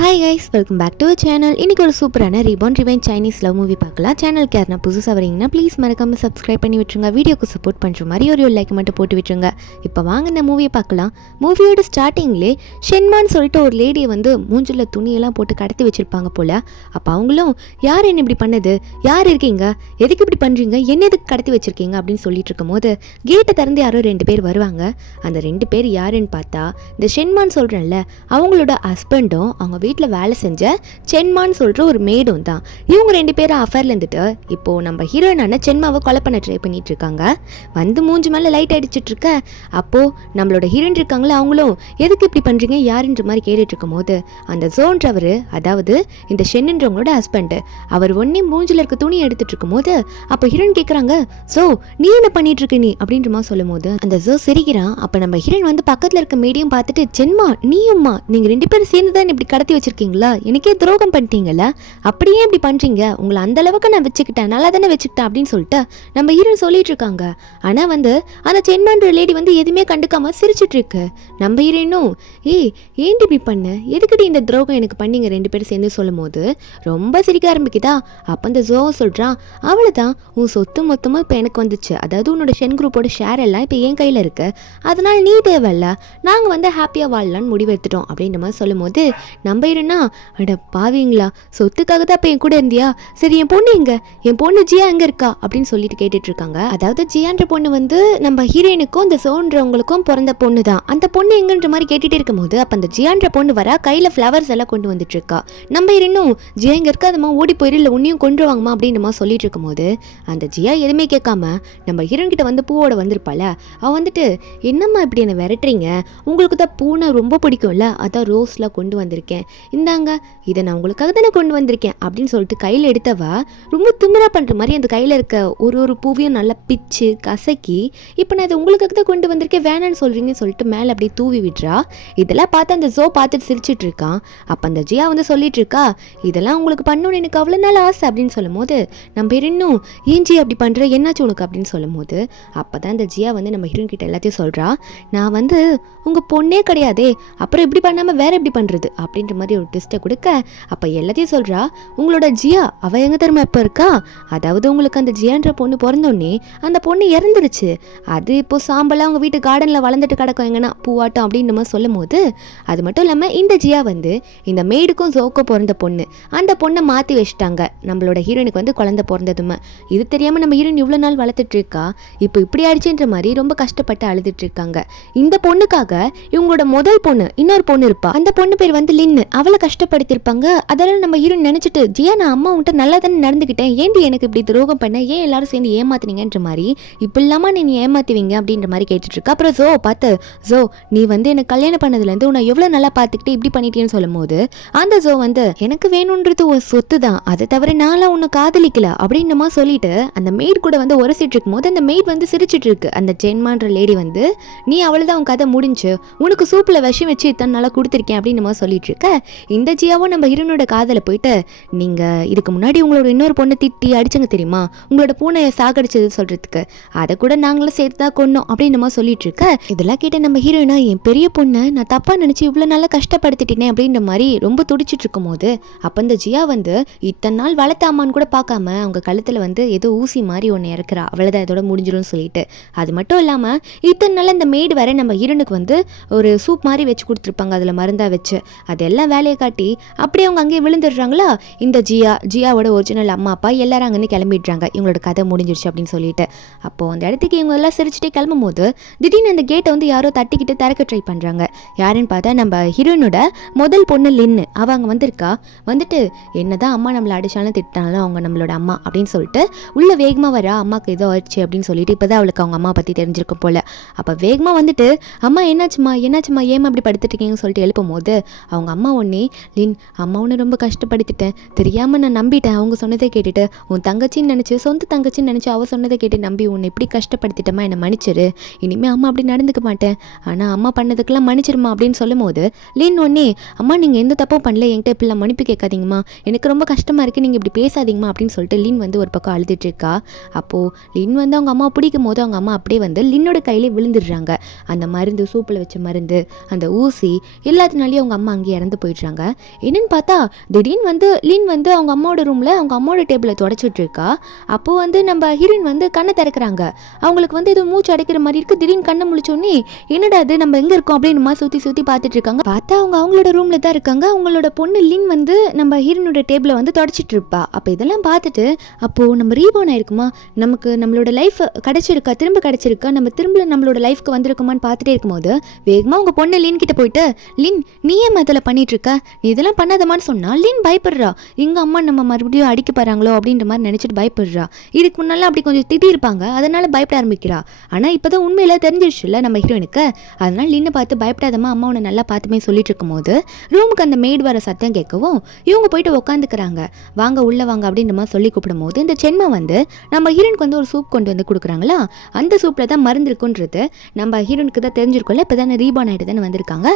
Hi guys, welcome back to channel. இன்றைக்கி ஒரு சூப்பரான reborn revenge Chinese love movie பார்க்கலாம். சேனலுக்கு யாருனா புதுசாக வரீங்கன்னா ப்ளீஸ் மறக்காமல் சப்ஸ்கிரைப் பண்ணி விட்டுருங்க. வீடியோக்கு சப்போர்ட் பண்ணுற மாதிரி ஒரு லைக் மட்டும் போட்டு விட்டுருங்க. இப்போ வாங்க இந்த மூவியை பார்க்கலாம். மூவியோட ஸ்டார்டிங்லேயே ஷென்மான்னு சொல்லிட்டு ஒரு லேடியை வந்து மூஞ்சில் துணியெல்லாம் போட்டு கடத்தி வச்சுருப்பாங்க போல். அப்போ அவங்களும் யார் என்ன இப்படி பண்ணது, யார் இருக்கீங்க, எதுக்கு இப்படி பண்ணுறீங்க, என்ன எதுக்கு கடத்தி வச்சுருக்கீங்க அப்படின்னு சொல்லிட்டு இருக்கும் போது கேட்டை திறந்து யாரோ 2 பேர் வருவாங்க. அந்த 2 பேர் யாருன்னு பார்த்தா இந்த ஷென்மான்னு சொல்கிறேன்ல அவங்களோட ஹஸ்பண்டும் அவங்க வீட்டில் வேலை செஞ்ச சென்மான்னு சொல்கிற ஒரு மேடும் தான். இவங்க 2 பேரும் அஃபேரில் இருந்துட்டு இப்போது நம்ம ஹீரோயினான சென்மாவை கொலை பண்ண ட்ரை பண்ணிட்டு இருக்காங்க. வந்து மூஞ்சி மேலே லைட் அடிச்சிட்டு இருக்க. அப்போது நம்மளோட ஹீரோயின் இருக்காங்களே அவங்களும் எதுக்கு இப்படி பண்ணுறீங்க யாருன்ற மாதிரி கேட்டுட்டு இருக்கும் போது அந்த ஜோன்றவர், அதாவது இந்த ஷென்ன்றவங்களோட ஹஸ்பண்டு, அவர் ஒன்னே மூஞ்சில் இருக்க துணி எடுத்துட்டு இருக்கும் போது அப்போ ஹீரோயின் கேட்குறாங்க, ஸோ நீ என்ன பண்ணிட்டு இருக்க நீ அப்படின்ற மாதிரி சொல்லும் போது அந்த ஜோ சிரிக்கிறான். அப்போ நம்ம ஹீரோயின் வந்து பக்கத்தில் இருக்க மேடியும் பார்த்துட்டு, சென்மா நீயும்மா நீங்கள் 2 பேரும் சேர்ந்து தான் இப்படி கடத்தி வச்சிருக்கீங்களா, எனக்கே துரோகம் பண்ணிட்டீங்கல்ல, அப்படியே இப்படி பண்றீங்க, உங்களை அந்த அளவுக்கு நான் வச்சுக்கிட்டேன், நல்லா தானே வச்சுக்கிட்டேன் அப்படின்னு சொல்லிட்டு நம்ம ஹீரோ சொல்லிட்டு இருக்காங்க. ஆனா வந்து அந்த சென்மான்ற லேடி வந்து எதுவுமே கண்டுக்காம சிரிச்சிட்டு இருக்கு. நம்ம ஹீரோயினும் ஏன்டி இப்படி பண்ண, எதுக்கிட்ட இந்த துரோகம் எனக்கு பண்ணீங்க 2 பேரும் சேர்ந்து சொல்லும் போது ரொம்ப சிரிக்க ஆரம்பிக்குதா. அப்ப அந்த ஜோ சொல்றான், அவ்வளவுதான் உன் சொத்து மொத்தமா இப்ப எனக்கு வந்துச்சு, அதாவது உன்னோட ஷென் குரூப்போட ஷேர் எல்லாம் இப்ப என் கையில இருக்கு, அதனால நீ தேவையில்ல, நாங்க வந்து ஹாப்பியா வாழலான்னு முடிவு எடுத்துட்டோம் அப்படின்ற மாதிரி சொல்லும் போது நம்ம ஹீரோனா, அட பாவீங்களா, சொத்துக்காக தான் இப்போ என் கூட இருந்தியா, சரி என் பொண்ணு எங்க, என் பொண்ணு ஜியா எங்க இருக்கா அப்படின்னு சொல்லிட்டு கேட்டுட்டு இருக்காங்க. அதாவது ஜியான்ற பொண்ணு வந்து நம்ம ஹீரோயினுக்கும் இந்த சோன்றவங்களுக்கும் பிறந்த பொண்ணு தான். அந்த பொண்ணு எங்கன்ற மாதிரி கேட்டுட்டு இருக்கும் போது அப்ப அந்த ஜியான்ற பொண்ணு வர கையில ஃப்ளவர்ஸ் எல்லாம் கொண்டு வந்துட்டு இருக்கா. நம்ம ஹீரோயினும் ஜியா எங்க இருக்கா, அதமா ஓடி போயிரு, இல்லை உன்னையும் கொண்டு வாங்கம்மா அப்படின்ற மாதிரி சொல்லிட்டு இருக்கும் போது அந்த ஜியா எதுவுமே கேட்காம நம்ம ஹீரோயின் கிட்ட வந்து பூவோட வந்திருப்பால, அவ வந்துட்டு, என்னம்மா இப்படி என்ன விரட்டுறீங்க, உங்களுக்கு தான் பூனை ரொம்ப பிடிக்கும்ல, அதான் ரோஸ்லாம் கொண்டு வந்திருக்கேன், இந்தாங்க இதை நான் உங்களுக்காக தானே கொண்டு வந்திருக்கேன் அப்படின்னு சொல்லிட்டு கையில் எடுத்தவா ரொம்ப திமிரா பண்ணுற மாதிரி அந்த கையில் இருக்க ஒரு பூவையும் நல்லா பிச்சு கசக்கி, இப்போ நான் இதை உங்களுக்காக தான் கொண்டு வந்திருக்கேன், வேணான்னு சொல்கிறீங்கன்னு சொல்லிட்டு மேலே அப்படியே தூவி விடுறா. இதெல்லாம் பார்த்து அந்த ஜோ பார்த்துட்டு சிரிச்சிட்டு இருக்கான். அப்போ அந்த ஜியா வந்து சொல்லிட்டு இருக்கா, இதெல்லாம் உங்களுக்கு பண்ணணும்னு எனக்கு அவ்வளோ நாள் ஆசை அப்படின்னு சொல்லும் போது நம்ம இன்னும் ஏன் ஜியா அப்படி பண்ணுற, என்னாச்சு உனக்கு அப்படின்னு சொல்லும் போது அப்போ தான் அந்த ஜியா வந்து நம்ம ஹீரோயின் கிட்ட எல்லாத்தையும் சொல்கிறா, நான் வந்து உங்கள் பொண்ணே கிடையாதே, அப்புறம் இப்படி பண்ணாமல் வேற எப்படி பண்ணுறது அப்படின்ற மாதிரி ஒரு ட்விஸ்ட்டை கொடுக்க. அப்போ எல்லாத்தையும் சொல்கிறா, உங்களோட ஜியா அவள் எங்கே தருமா இப்போ இருக்கா, அதாவது உங்களுக்கு அந்த ஜியான்ற பொண்ணு பிறந்தோடனே அந்த பொண்ணு இறந்துருச்சு, அது இப்போ சாம்பலாக அவங்க வீட்டு கார்டனில் வளர்ந்துட்டு கிடக்கும் எங்கன்னா பூவாட்டம் அப்படின்ற மாதிரி சொல்லும் போது, அது மட்டும் இல்லாமல் இந்த ஜியா வந்து இந்த மேடுக்கும் ஜோக்கோ பிறந்த பொண்ணு, அந்த பொண்ணை மாற்றி வச்சுட்டாங்க நம்மளோட ஹீரோயினுக்கு வந்து குழந்தை பிறந்ததுமே. இது தெரியாமல் நம்ம ஹீரோயின் இவ்வளோ நாள் வளர்த்துட்டு இருக்கா, இப்போ இப்படி ஆயிடுச்சுன்ற மாதிரி ரொம்ப கஷ்டப்பட்டு அழுதுட்டு இருக்காங்க. இந்த பொண்ணுக்காக இவங்களோட முதல் பொண்ணு இன்னொரு பொண்ணு இருப்பா, அந்த பொண்ணு பேர் வந்து லின்னு, அவளை கஷ்டப்படுத்திருப்பாங்க. அதெல்லாம் நம்ம ஹீரோயின் நினைச்சிட்டு, ஜியா நான் அம்மா உன்ட்ட நல்லா தானே நடந்துக்கிட்டேன், ஏன்டி எனக்கு இப்படி துரோகம் பண்ண, ஏன் எல்லாரும் சேர்ந்து ஏமாத்துனீங்கன்ற மாதிரி, இப்படி இல்லாமல் நீ ஏமாத்துவீங்க அப்படின்ற மாதிரி கேட்டுட்டு இருக்கா. அப்புறம் ஜோ பார்த்து, ஜோ நீ வந்து எனக்கு கல்யாணம் பண்ணதுலேருந்து உன்னை எவ்வளோ நல்லா பார்த்துக்கிட்டு இப்படி பண்ணிட்டேன்னு சொல்லும் போது அந்த ஜோ வந்து, எனக்கு வேணுன்றது ஒரு சொத்து தான், அதை தவிர நான்லாம் உன்னை காதலிக்கல அப்படின்ற மாதிரி சொல்லிட்டு அந்த மெய்ட் கூட வந்து உரசிட்டு இருக்கும் போது அந்த மெய்ட் வந்து சிரிச்சிட்டு இருக்கு. அந்த ஜென்மான்ற லேடி வந்து, நீ அவ்வளோதான் உன் கதை முடிஞ்சு, உனக்கு சூப்பில் விஷம் வச்சு இத்தனை நல்லா கொடுத்துருக்கேன் அப்படின்னு மாதிரி சொல்லிட்டு இருக்க. இந்த ஜியாவும் நம்ம ஹீரோனோட காதலை போயிட்டு, நீங்கள் இதுக்கு முன்னாடி உங்களோட இன்னொரு பொண்ணை திட்டி அடிச்சங்க தெரியுமா, உங்களோட பூனையை சாகடிச்சது சொல்கிறதுக்கு, அதை கூட நாங்களும் சேர்த்து தான் கொண்டோம் அப்படின்னு நம்ம சொல்லிட்டு இருக்க. இதெல்லாம் கேட்ட நம்ம ஹீரோயினா, என் பெரிய பொண்ணை நான் தப்பாக நினச்சி இவ்வளோ நல்லா கஷ்டப்படுத்திட்டேனே அப்படின்ற மாதிரி ரொம்ப துடிச்சிட்டு இருக்கும் போது அப்போ இந்த ஜியா வந்து இத்தனை நாள் வளர்த்த அம்மான்னு கூட பார்க்காம அவங்க கழுத்தில் வந்து ஏதோ ஊசி மாதிரி ஒன்று இறக்குறா, அவ்வளோதான் இதோட முடிஞ்சிடும் சொல்லிட்டு. அது மட்டும் இல்லாமல் இத்தனை நாள் இந்த மேடு வர நம்ம ஹீரோனுக்கு வந்து ஒரு சூப் மாதிரி வச்சு கொடுத்துருப்பாங்க, அதில் மருந்தா வச்சு, அதெல்லாம் வேலையை காட்டி அப்படியே அவங்க அங்கேயே விழுந்துடுறாங்களா. இந்த ஜியாவோட ஒரிஜினல் அம்மா அப்பா எல்லாரும் அங்கேருந்து கிளம்பிடுறாங்க, இவங்களோட கதை முடிஞ்சிருச்சு அப்படின்னு சொல்லிட்டு. அப்போது அந்த இடத்துக்கு இவங்க எல்லாம் சிரிச்சுட்டே கிளம்பும் போது திடீர்னு அந்த கேட்டை வந்து யாரோ தட்டிக்கிட்டு திறக்க ட்ரை பண்ணுறாங்க. யாருன்னு பார்த்தா நம்ம ஹீரோயினோட முதல் பொண்ணு லின்னு, அவள் அங்கே வந்திருக்கா. வந்துட்டு, என்னதான் அம்மா நம்மளை அடிச்சாலும் திட்டாலும் அவங்க நம்மளோட அம்மா அப்படின்னு சொல்லிட்டு உள்ள வேகமாக வரா, அம்மாவுக்கு ஏதோ ஆயிடுச்சு அப்படின்னு சொல்லிட்டு. இப்போதான் அவளுக்கு அவங்க அம்மா பற்றி தெரிஞ்சிருக்கும் போல. அப்போ வேகமாக வந்துட்டு, அம்மா என்னாச்சுமா ஏமா அப்படி படுத்துட்டு இருக்கீங்கன்னு சொல்லிட்டு எழுப்பும் போது அவங்க அம்மா ஒன்னே, லின் அம்மா ஒன்று ரொம்ப கஷ்டப்படுத்திட்டேன், தெரியாமல் நான் நம்பிட்டேன், அவங்க சொன்னதை கேட்டுட்டு, உன் தங்கச்சின்னு நினச்சி சொந்த தங்கச்சின்னு நினச்சி அவள் சொன்னதை கேட்டு நம்பி உன்னை இப்படி கஷ்டப்படுத்திட்டமா, என்னை மன்னிச்சிரு, இனிமேல் அம்மா அப்படி நடந்துக்க மாட்டேன், ஆனால் அம்மா பண்ணதுக்கெல்லாம் மன்னிச்சிருமா அப்படின்னு சொல்லும் போது லின் ஒன்னே, அம்மா நீங்கள் எந்த தப்பும் பண்ணல, என்கிட்ட இப்படிலாம் மன்னிப்பு கேட்காதீங்கம்மா, எனக்கு ரொம்ப கஷ்டமாக இருக்குது, நீங்கள் இப்படி பேசாதீங்கம்மா அப்படின்னு சொல்லிட்டு லின் வந்து ஒரு பக்கம் அழுதுட்டு இருக்கா. அப்போது லின் வந்து அவங்க அம்மா பிடிக்கும் போது அவங்க அம்மா அப்படியே வந்து லின்னோட கையிலே விழுந்துடுறாங்க. அந்த மருந்து, சூப்பில் வச்ச மருந்து, அந்த ஊசி எல்லாத்தினாலேயும் அவங்க அம்மா அங்கேயே இறந்து போயிடுறாங்க. போயிடுறாங்க. என்னன்னு பார்த்தா திடீர்னு வந்து லின் வந்து அவங்க அம்மாவோட ரூமில் அவங்க அம்மாவோட டேபிளை தொடச்சிட்டு இருக்கா. அப்போ வந்து நம்ம ஹீரோயின் வந்து கண்ணை திறக்கிறாங்க. அவங்களுக்கு வந்து இது மூச்சு அடைக்கிற மாதிரி இருக்குது. திடீர்னு கண்ணை முழிச்சோன்னே என்னடா அது நம்ம எங்கே இருக்கோம் அப்படின்னு சுற்றி பார்த்துட்டு இருக்காங்க. பார்த்தா அவங்க அவங்களோட ரூமில் தான் இருக்காங்க. அவங்களோட பொண்ணு லின் வந்து நம்ம ஹீரோனோட டேபிளை வந்து தொடச்சிட்டு இருப்பா. அப்போ இதெல்லாம் பார்த்துட்டு அப்போது நம்ம ரீபான் ஆயிருக்குமா, நமக்கு நம்மளோட லைஃப் கிடச்சிருக்கா, திரும்ப கிடச்சிருக்கா, நம்ம திரும்ப நம்மளோட லைஃப்க்கு வந்திருக்குமான்னு பார்த்துட்டே இருக்கும்போது வேகமாக உங்கள் பொண்ணு லின் கிட்ட போயிட்டு, லின் நீ ஏன் அதில் பண்ணிட்டு இருக்க, நீ இதெல்லாம் பண்ணாதமான்னு சொன்னா லின் பயப்படுறா. எங்கள் அம்மா நம்ம மறுபடியும் அடிக்க போகிறாங்களோ அப்படின்ற மாதிரி நினச்சிட்டு பயப்படுறா. இதுக்கு முன்னால அப்படி கொஞ்சம் திட்டிருப்பாங்க, அதனால பயப்பட ஆரம்பிக்கிறா. ஆனால் இப்போ தான் உண்மையில தெரிஞ்சிருச்சுல்ல நம்ம ஹீரோயினுக்கு. அதனால லின்னை பார்த்து பயப்படாதம்மா, அம்மா உன்னை நல்லா பார்த்துமே சொல்லிட்டு இருக்கும்போது ரூமுக்கு அந்த மெய்டு வர சத்தம் கேட்கவும் இவங்க போயிட்டு உட்காந்துக்கிறாங்க. வாங்க உள்ள வாங்க அப்படின்ற மாதிரி சொல்லி கூப்பிடும் போது இந்த சென்மா வந்து நம்ம ஹீரோனுக்கு வந்து ஒரு சூப் கொண்டு வந்து கொடுக்குறாங்களா. அந்த சூப்பில் தான் மருந்து இருக்குன்றது நம்ம ஹீரோனுக்கு தான் தெரிஞ்சிருக்கோம்ல. இப்போ தானே ரீபான் ஆகிட்டு தானே வந்திருக்காங்க.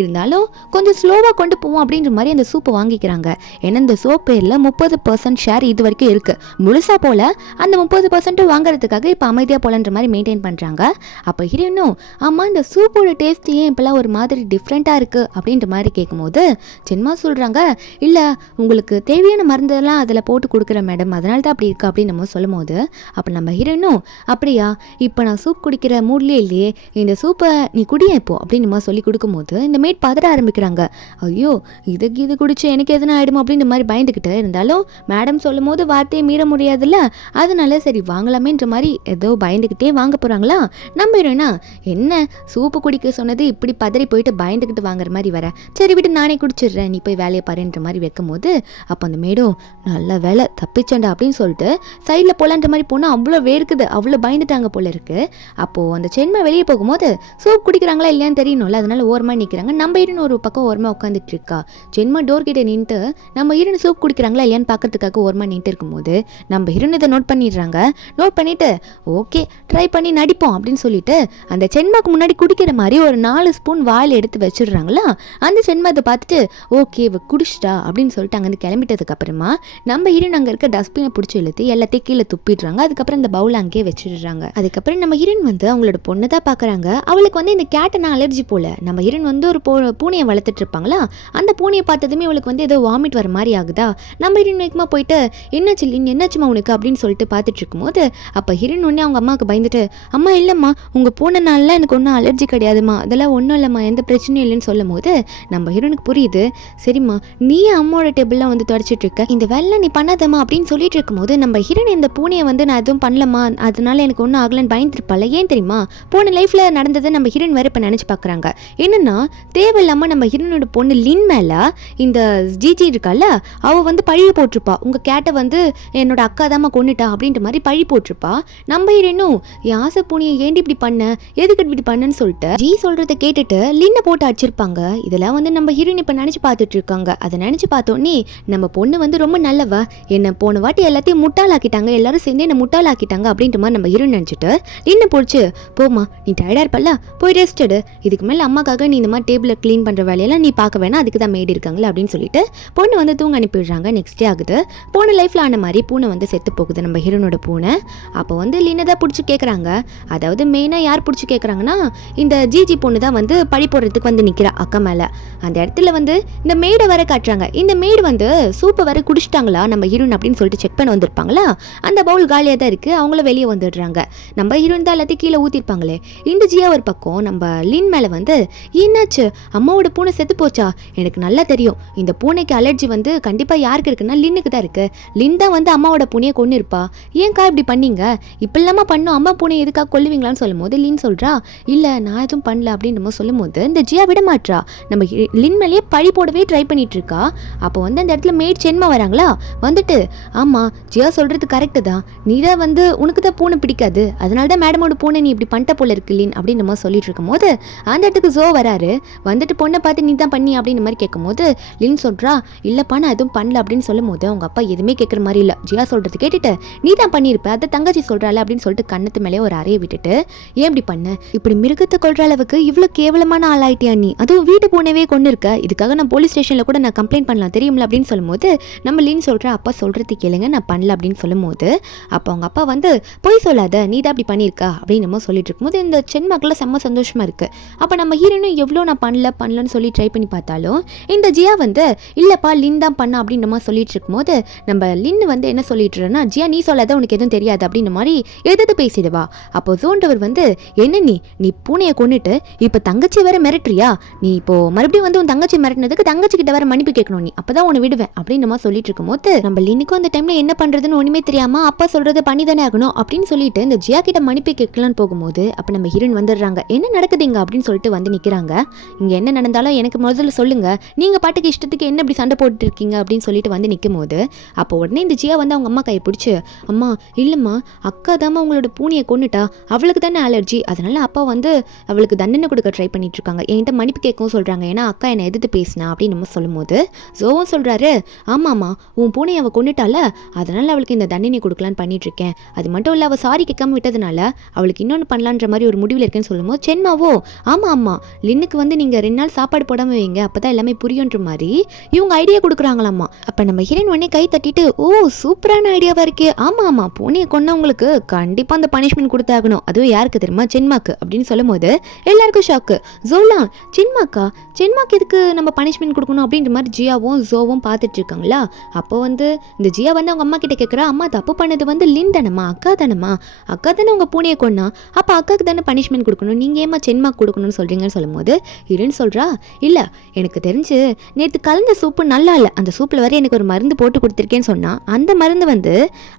இருந்தாலும் கொஞ்சம் ஸ்லோவாக கொண்டு போவோம் அப்படின்ற மாதிரி அந்த சூப்பை வாங்கிக்கிறாங்க. ஏன்னா இந்த சோப் பேரில் 30% ஷேர் இது வரைக்கும் இருக்குது. முழுசாக போல் அந்த 30% வாங்குறதுக்காக இப்போ அமைதியாக போலன்ற மாதிரி மெயின்டைன் பண்ணுறாங்க. அப்போ ஹீரோனும் ஆமாம் இந்த சூப்போட டேஸ்ட் ஏன் இப்போலாம் ஒரு மாதிரி டிஃப்ரெண்ட்டாக இருக்குது அப்படின்ற மாதிரி கேட்கும்போது சென்மா சொல்கிறாங்க, இல்லை உங்களுக்கு தேவையான மருந்தெல்லாம் அதில் போட்டு கொடுக்குறேன் மேடம், அதனால தான் அப்படி இருக்குது அப்படின்னு நம்ம சொல்லும் போது அப்போ நம்ம ஹீரோனும் அப்படியா, இப்போ நான் சூப் குடிக்கிற மூட்லேயே இல்லையே, இந்த சூப்பை நீ குடியே இப்போ அப்படின்னு நம்ம சொல்லி கொடுக்கும்போது இந்த மேட் பதற ஆரம்பிக்கிறாங்க. ஐயோ இது குடிச்சு எனக்கு எதுனா ஆகிடுமோ அப்படின்ற மாதிரி பயந்துக்கிட்டு இருந்தாலும் மேடம் சொல்லும் போது வார்த்தையை மீற முடியாதுல்ல, அதனால சரி வாங்கலாமேன்ற மாதிரி ஏதோ பயந்துக்கிட்டே வாங்க போகிறாங்களா. நம்ம ஹீரோயினா என்ன சூப்பு குடிக்க சொன்னது இப்படி பதறி போயிட்டு பயந்துக்கிட்டு வாங்குற மாதிரி வர, சரி விட்டு நானே குடிச்சிடுறேன் நீ போய் வேலையை பாருன்ற மாதிரி வைக்கும் போது அப்போ அந்த மேடம் நல்ல வேலை தப்பிச்சண்டா அப்படின்னு சொல்லிட்டு சைடில் போலான்ற மாதிரி போனால் அவ்வளோ வேர்க்குது, அவ்வளோ பயந்துட்டாங்க போல இருக்கு. அப்போது அந்த சென்மா வெளியே போகும்போது சூப் குடிக்கிறாங்களா இல்லையான்னு தெரியணும்ல, அதனால ஓரமாக நிற்கிறாங்க. நம்ம ஹீரோன் ஒரு பக்கம் ஓரமாக உட்காந்துட்டு இருக்கா. சென்மா டோர் கிட்ட நின்றுட்டு நம்ம ஹீரோன் சூப் குடிக்கிறாங்களா இல்லையான்னு பார்க்கறதுக்காக ஓரமாக நின்றுட்டு இருக்கும்போது நம்ம ஹீரோன் இதை நோட் பண்ணிடுறாங்க. நோட் பண்ணிட்டு ஓகே ட்ரை பண்ணி நடிப்போம் அப்படின்னு சொல்லிட்டு அந்த சென்மாக்கு முன்னாடி குடிக்கிற மாதிரி ஒரு 4 ஸ்பூன் வாயில் எடுத்து வச்சிடுறாங்களா. அந்த சென்மா அதை பார்த்துட்டு ஓகே குடிச்சிட்டா அப்படின்னு சொல்லிட்டு அங்கேருந்து கிளம்பிட்டதுக்கு அப்புறமா நம்ம ஹீரோன் அங்கே இருக்க டஸ்ட்பினை பிடிச்சி இழுத்து எல்லாத்தையும் கீழே துப்பிடுறாங்க. அதுக்கப்புறம் இந்த பவுல் அங்கேயே வச்சிடுறாங்க. அதுக்கப்புறம் நம்ம ஹீரோன் வந்து அவங்களோட பொண்ணை தான் பார்க்குறாங்க. அவளுக்கு வந்து இந்த கேட்டனா அலர்ஜி போல. நம்ம ஹீரோன் வந்து ஒரு பூனையை வளர்த்துட்டு இருப்பாங்களா, அந்த பூனையை பார்த்ததுமே அவளுக்கு வந்து ஏதோ வாமிட் வர மாதிரி ஆகுதா. நம்ம ஹீரோன் வேகமாக போயிட்டு என்னாச்சு லின் என்னாச்சுமா உனக்கு அப்படின்னு சொல்லிட்டு பார்த்துட்டு இருக்கும்போது அப்போ ஹீரோன் ஒன்னே அவங்க அம்மாவுக்கு பயந்துட்டு அம்மா இல்லைம்மா உங்கள் பூனைனால எனக்கு ஒன்றும் அலர்ஜி கிடையாதுமா, அதெல்லாம் ஒன்றும் இல்லைம்மா, எந்த பிரச்சனையும் இல்லைன்னு சொல்லும் போது நம்ம ஹீரோனுக்கு புரியுது. சரிம்மா நீ அம்மாவோட டேபிள்லாம் வந்து தொடச்சிட்டு இருக்க, இந்த வேலை நீ பண்ணாதம்மா அப்படின்னு சொல்லிட்டு இருக்கும்போது நம்ம ஹீரோன் இந்த பூனையை வந்து நான் எதுவும் பண்ணலம்மா, அதனால எனக்கு ஒன்றும் ஆகலன்னு பயந்துருப்பாள். ஏன் தெரியுமா, போன லைஃப்பில் நடந்ததை நம்ம ஹீரோன் வேறு இப்போ நினச்சி பார்க்குறாங்க. என்னன்னா தேவையில்லாமல் நம்ம ஹீரோனோட பொண்ணு லின் மேலே இந்த ஜிஜி இருக்கால அவள் வந்து பழிய போட்டிருப்பா, உங்கள் கேட்டை வந்து என்னோட அக்கா தாம்மா கொண்டுட்டா அப்படின்ற மாதிரி பழி போட்டிருப்பா. நம்ம ஹீரோனும் யாச பூனையை ஏண்டி இப்படி பண்ண, எதுக்கு இப்படி பண்ணன்னு சொல்லிட்டு ஜி சொல்கிறத கேட்டுட்டு லின்னை போட்டு அடிச்சிருப்பாங்க. இதெல்லாம் வந்து நம்ம ஹீரோயின் இப்போ நினச்சி பார்த்துட்டு இருக்காங்க. அதை நினச்சி பார்த்தோன்னே நம்ம பொண்ணு வந்து ரொம்ப நல்லவா, என்னை போன வாட்டி எல்லாத்தையும் முட்டாளாக்கிட்டாங்க, எல்லாரும் சேர்ந்து என்னை முட்டாளாக்கிட்டாங்க அப்படின்ற மாதிரி நம்ம ஹீரோயின் நினச்சிட்டு லின்னை பிடிச்சி போமா நீ டயர்டாக இருப்பல்ல போய் ரெஸ்ட் எடு, இதுக்கு மேலே அம்மாக்காக நீ இந்த மாதிரி டேபிளை க்ளீன் பண்ணுற வேலையெல்லாம் நீ பார்க்க வேணாம், அதுக்கு தான் மேடி இருக்காங்களே அப்படின்னு சொல்லிட்டு பொண்ணு வந்து தூங்க அனுப்பிடுறாங்க. நெக்ஸ்ட் டே ஆகுது. போன லைஃப்பில் ஆன மாதிரி பூனை வந்து செத்து போகுது நம்ம ஹீரோனோட பூனை. அப்போ வந்து லின்னை தான் பிடிச்சி கேட்குறாங்க. அதாவது மெயினாக யார் பிடிச்சி கேட்குறாங்கன்னா இந்த ஜிஜி பொண்ணு தான் வந்து பழி போடுறதுக்கு வந்து நிற்கிறா அக்கா மேலே. அந்த இடத்துல வந்து இந்த மேடை வர காட்டுறாங்க. இந்த மேடு வந்து சூப்பை வர குடிச்சிட்டாங்களா நம்ம ஹீரோன் அப்படின்னு சொல்லிட்டு செக் பண்ண வந்திருப்பாங்களா. அந்த பவுல் காலியாக தான் இருக்குது, அவங்களும் வெளியே வந்துடுறாங்க. நம்ம ஹீரோன் தான் எல்லாத்தையும் கீழே ஊற்றிருப்பாங்களே. இந்த ஜியா ஒரு பக்கம் நம்ம லின் மேலே வந்து என்னாச்சு அம்மாவோட பூனை செத்து போச்சா, எனக்கு நல்லா தெரியும் இந்த பூனைக்கு அலர்ஜி வந்து கண்டிப்பாக யாருக்கு இருக்குன்னா லின்னுக்கு தான் இருக்குது, லின் தான் வந்து அம்மாவோட பூனையை கொண்டு இருப்பா, ஏன்க்கா இப்படி பண்ணீங்க, இப்போ இல்லாமல் பண்ணோம் அம்மா பூனை எதுக்காக கொல்லுவீங்களான்னு சொல்லும் போது லின் சொல்கிறா இல்லை நான் எதுவும் பண்ணல அப்படின்னு நம்ம சொல்லும் போது இந்த ஜியா விட மாட்றா. நம்ம லின் மேலேயே பழி போடவே ட்ரை பண்ணிட்டு இருக்கா. அப்போ வந்து அந்த இடத்துல மேட் சென்மா வராங்களா, வந்துட்டு ஆமாம் ஜியா சொல்கிறது கரெக்டு தான், நீ தான் வந்து உனக்கு தான் பூனை பிடிக்காது, அதனால தான் மேடமோட பூனை நீ இப்படி பண்ணிட்ட போல இருக்கு லின் அப்படின்னு நம்ம சொல்லிட்டு இருக்கும் போது அந்த இடத்துக்கு ஜோ வராரு. வந்துட்டு பொண்ணை பார்த்து நீ தான் பண்ணி அப்படின்னு மாதிரி கேட்கும் போது லின் சொல்கிறா இல்லைப்பா நான் எதுவும் பண்ணல அப்படின்னு சொல்லும் போது அவங்க அப்பா எதுவுமே கேட்குற மாதிரி இல்லை. ஜியா சொல்கிறது கேட்டுட்டு நீ தான் பண்ணியிருப்ப, அதை தங்கச்சி சொல்கிறாள் அப்படின்னு சொல்லிட்டு கண்ணத்து மேலே ஒரு அறையை விட்டுட்டு ஏன் இப்படி பண்ண, இப்படி மிருகத்தை கொள்ற அளவுக்கு இவ்வளோ கேவலமான ஆளாயிட்டியா நீ, அதுவும் வீட்டு பூனவே கொண்டு இருக்க, இதுக்காக நான் போலீஸ் ஸ்டேஷனில் கூட நான் கம்ப்ளைண்ட் பண்ணலாம் தெரியுமில்ல அப்படின்னு சொல்லும்போது நம்ம லின் சொல்கிற அப்பா சொல்கிறது கேளுங்க நான் பண்ணல அப்படின்னு சொல்லும் போது அப்போ அவங்க அப்பா வந்து போய் சொல்லாத நீ தான் அப்படி பண்ணியிருக்கா அப்படின்னு நம்ம சொல்லிட்டு இருக்கும்போது இந்த சென்மாக்கெல்லாம் செம்ம சந்தோஷமாக இருக்குது. அப்போ நம்ம ஹீரோனும் எவ்வளோ நான் பண்ணலன்னு சொல்லி ட்ரை பண்ணி பார்த்தாலும் இருந்தாலும் இந்த ஜியா வந்து இல்லப்பா லின் தான் பண்ணா அப்படின்ற மாதிரி சொல்லிட்டு இருக்கும்போது நம்ம லின் வந்து என்ன சொல்லிட்டுறேன்னா, ஜியா நீ சொல்லாத உனக்கு எதுவும் தெரியாது அப்படின்ற மாதிரி எதிர்த்து பேசிடுவா. அப்போ ஜோண்டவர் வந்து என்ன நீ பூனையை கொண்டுட்டு இப்போ தங்கச்சி வேற மிரட்டுறியா, நீ இப்போ மறுபடியும் வந்து உன் தங்கச்சி மிரட்டினதுக்கு தங்கச்சி கிட்ட வேற மன்னிப்பு கேட்கணும், நீ அப்பதான் உன்னை விடுவேன் அப்படின்ற மாதிரி சொல்லிட்டு இருக்கும்போது நம்ம லின்னுக்கும் அந்த டைம்ல என்ன பண்றதுன்னு ஒண்ணுமே தெரியாம அப்பா சொல்றதை பண்ணி தானே ஆகணும் அப்படின்னு சொல்லிட்டு இந்த ஜியா கிட்ட மன்னிப்பு கேட்கலான்னு போகும்போது அப்ப நம்ம ஹீரோயின் வந்துடுறாங்க. என்ன நடக்குதுங்க அப்படின்னு சொல்லிட்டு வந்து நிக்கிறாங்க. இங்க என்ன நடந்தாலும் எனக்கு முதல்ல சொல்லுங்க, நீங்க பாட்டுக்கு இஷ்டத்துக்கு என்ன இப்படி சண்டை போட்டு இருக்கீங்க அப்படின்னு சொல்லிட்டு வந்து நிற்கும் போது அப்போ உடனே இந்த ஜியா வந்து அவங்க அம்மா கையை பிடிச்சி, அம்மா இல்லம்மா அக்கா தாம்மா உங்களோட பூனையை கொண்டுட்டா, அவளுக்கு தானே அலர்ஜி, அதனால அப்பா வந்து அவளுக்கு தண்டனை கொடுக்க ட்ரை பண்ணிட்டு இருக்காங்க, என்கிட்ட மன்னிப்பு கேட்கவும் சொல்றாங்க, ஏன்னா அக்கா என்னை எதிர்த்து பேசினா அப்படின்னு நம்ம சொல்லும்போது ஜோவும் சொல்றாரு, ஆமாம்மா உன் பூனையை அவள் கொண்டுட்டால அதனால அவளுக்கு இந்த தண்டனை கொடுக்கலான்னு பண்ணிட்டு இருக்கேன், அது மட்டும் இல்லை அவள் சாரி கேட்காம விட்டதுனால அவளுக்கு இன்னொன்று பண்ணலான்ற மாதிரி ஒரு முடிவில் இருக்குன்னு சொல்லும்போது சென்மாவோ ஆமா லின்னுக்கு வந்து நீங்க 2 நாள் சாப்பாடு போடாம வைங்க அப்பதான் எல்லாமே புரியுன்ற மாதிரி இவங்க ஐடியா கொடுக்குறாங்களாமா. அப்ப நம்ம ஹீரோயின் உடனே கை தட்டிட்டு, ஓ சூப்பரான ஐடியாவா இருக்கே, ஆமா பூனையை கொண்டவங்களுக்கு கண்டிப்பா அந்த பனிஷ்மெண்ட் கொடுத்தாகணும், அதுவும் யாருக்கு தெரியுமா, சென்மாக்கு அப்படின்னு சொல்லும் போது எல்லாருக்கும் ஷாக்கு. ஜோலா சென்மாக்கு எதுக்கு நம்ம பனிஷ்மெண்ட் கொடுக்கணும் அப்படின்ற மாதிரி ஜியாவும் ஜோவும் பார்த்துட்டு இருக்காங்களா. அப்போ வந்து இந்த ஜியா வந்து அவங்க அம்மா கிட்ட கேட்குறா, அம்மா தப்பு பண்ணது வந்து லின் தானம்மா, அக்கா தானே உங்க பூனையை கொண்டா, அப்ப அக்காவுக்கு தானே பனிஷ்மெண்ட் கொடுக்கணும், நீங்க ஏமா சென்மாக்கு கொடுக்கணும்னு சொல்றீங்கன்னு சொல்லும் போது ஹீரோயின் சொல்றா, இல்ல எனக்கு தெரிஞ்சு நேற்று கலந்த சூப்பு நல்லா இல்லை, அந்த சூப்பில் வரை எனக்கு ஒரு மருந்து போட்டு கொடுத்துருக்கேன்னு சொன்னால் அந்த மருந்து வந்து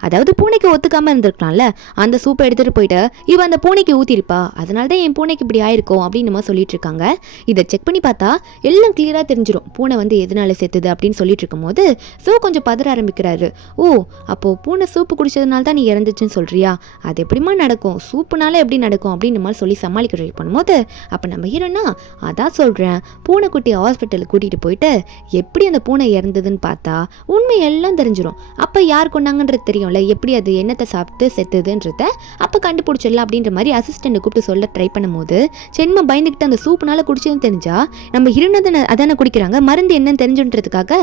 அதாவது பூனைக்கு ஒத்துக்காமல் இருந்திருக்கலாம்ல, அந்த சூப்பை எடுத்துகிட்டு போயிட்டு இவன் அந்த பூனைக்கு ஊற்றிருப்பா, அதனால தான் என் பூனைக்கு இப்படி ஆயிருக்கும் அப்படின்னு நம்ம சொல்லிட்டு இருக்காங்க. இதை செக் பண்ணி பார்த்தா எல்லாம் கிளியராக தெரிஞ்சிடும் பூனை வந்து எதனால செத்துது அப்படின்னு சொல்லிட்டு இருக்கும்போது ஸோ கொஞ்சம் பதற ஆரம்பிக்கிறாரு. ஓ அப்போது பூனை சூப்பு குடிச்சதுனால தான் நீ இறந்துச்சுன்னு சொல்கிறியா, அது எப்படிமா நடக்கும், சூப்புனால எப்படி நடக்கும் அப்படின்னு மாதிரி சொல்லி சமாளிக்க ட்ரை பண்ணும்போது அப்போ நம்ம ஹீரோனா அதான் சொல்கிறேன், பூனைக்குட்டி ஹாஸ்பிட்டலுக்கு கூட்டிகிட்டு போயிட்டு எப்படி அந்த பூனை இறந்ததுன்னு பார்த்தா உண்மை எல்லாம் தெரிஞ்சிடும், அப்போ யார் கொண்டாங்கன்றது தெரியும்ல, எப்படி அது என்னத்தை சாப்பிட்டு செத்துதுன்றத அப்போ கண்டுபிடிச்சிடலாம் அப்படின்ற மாதிரி அசிஸ்டண்ட்டை கூப்பிட்டு சொல்ல ட்ரை பண்ணும்போது சென்மா பயந்துக்கிட்டு அந்த சூப்புனால குடிச்சதுன்னு தெரிஞ்சா நம்ம ஹீரோனை அதானே குடிக்கிறாங்க, மருந்து என்னன்னு தெரிஞ்சுன்றதுக்காக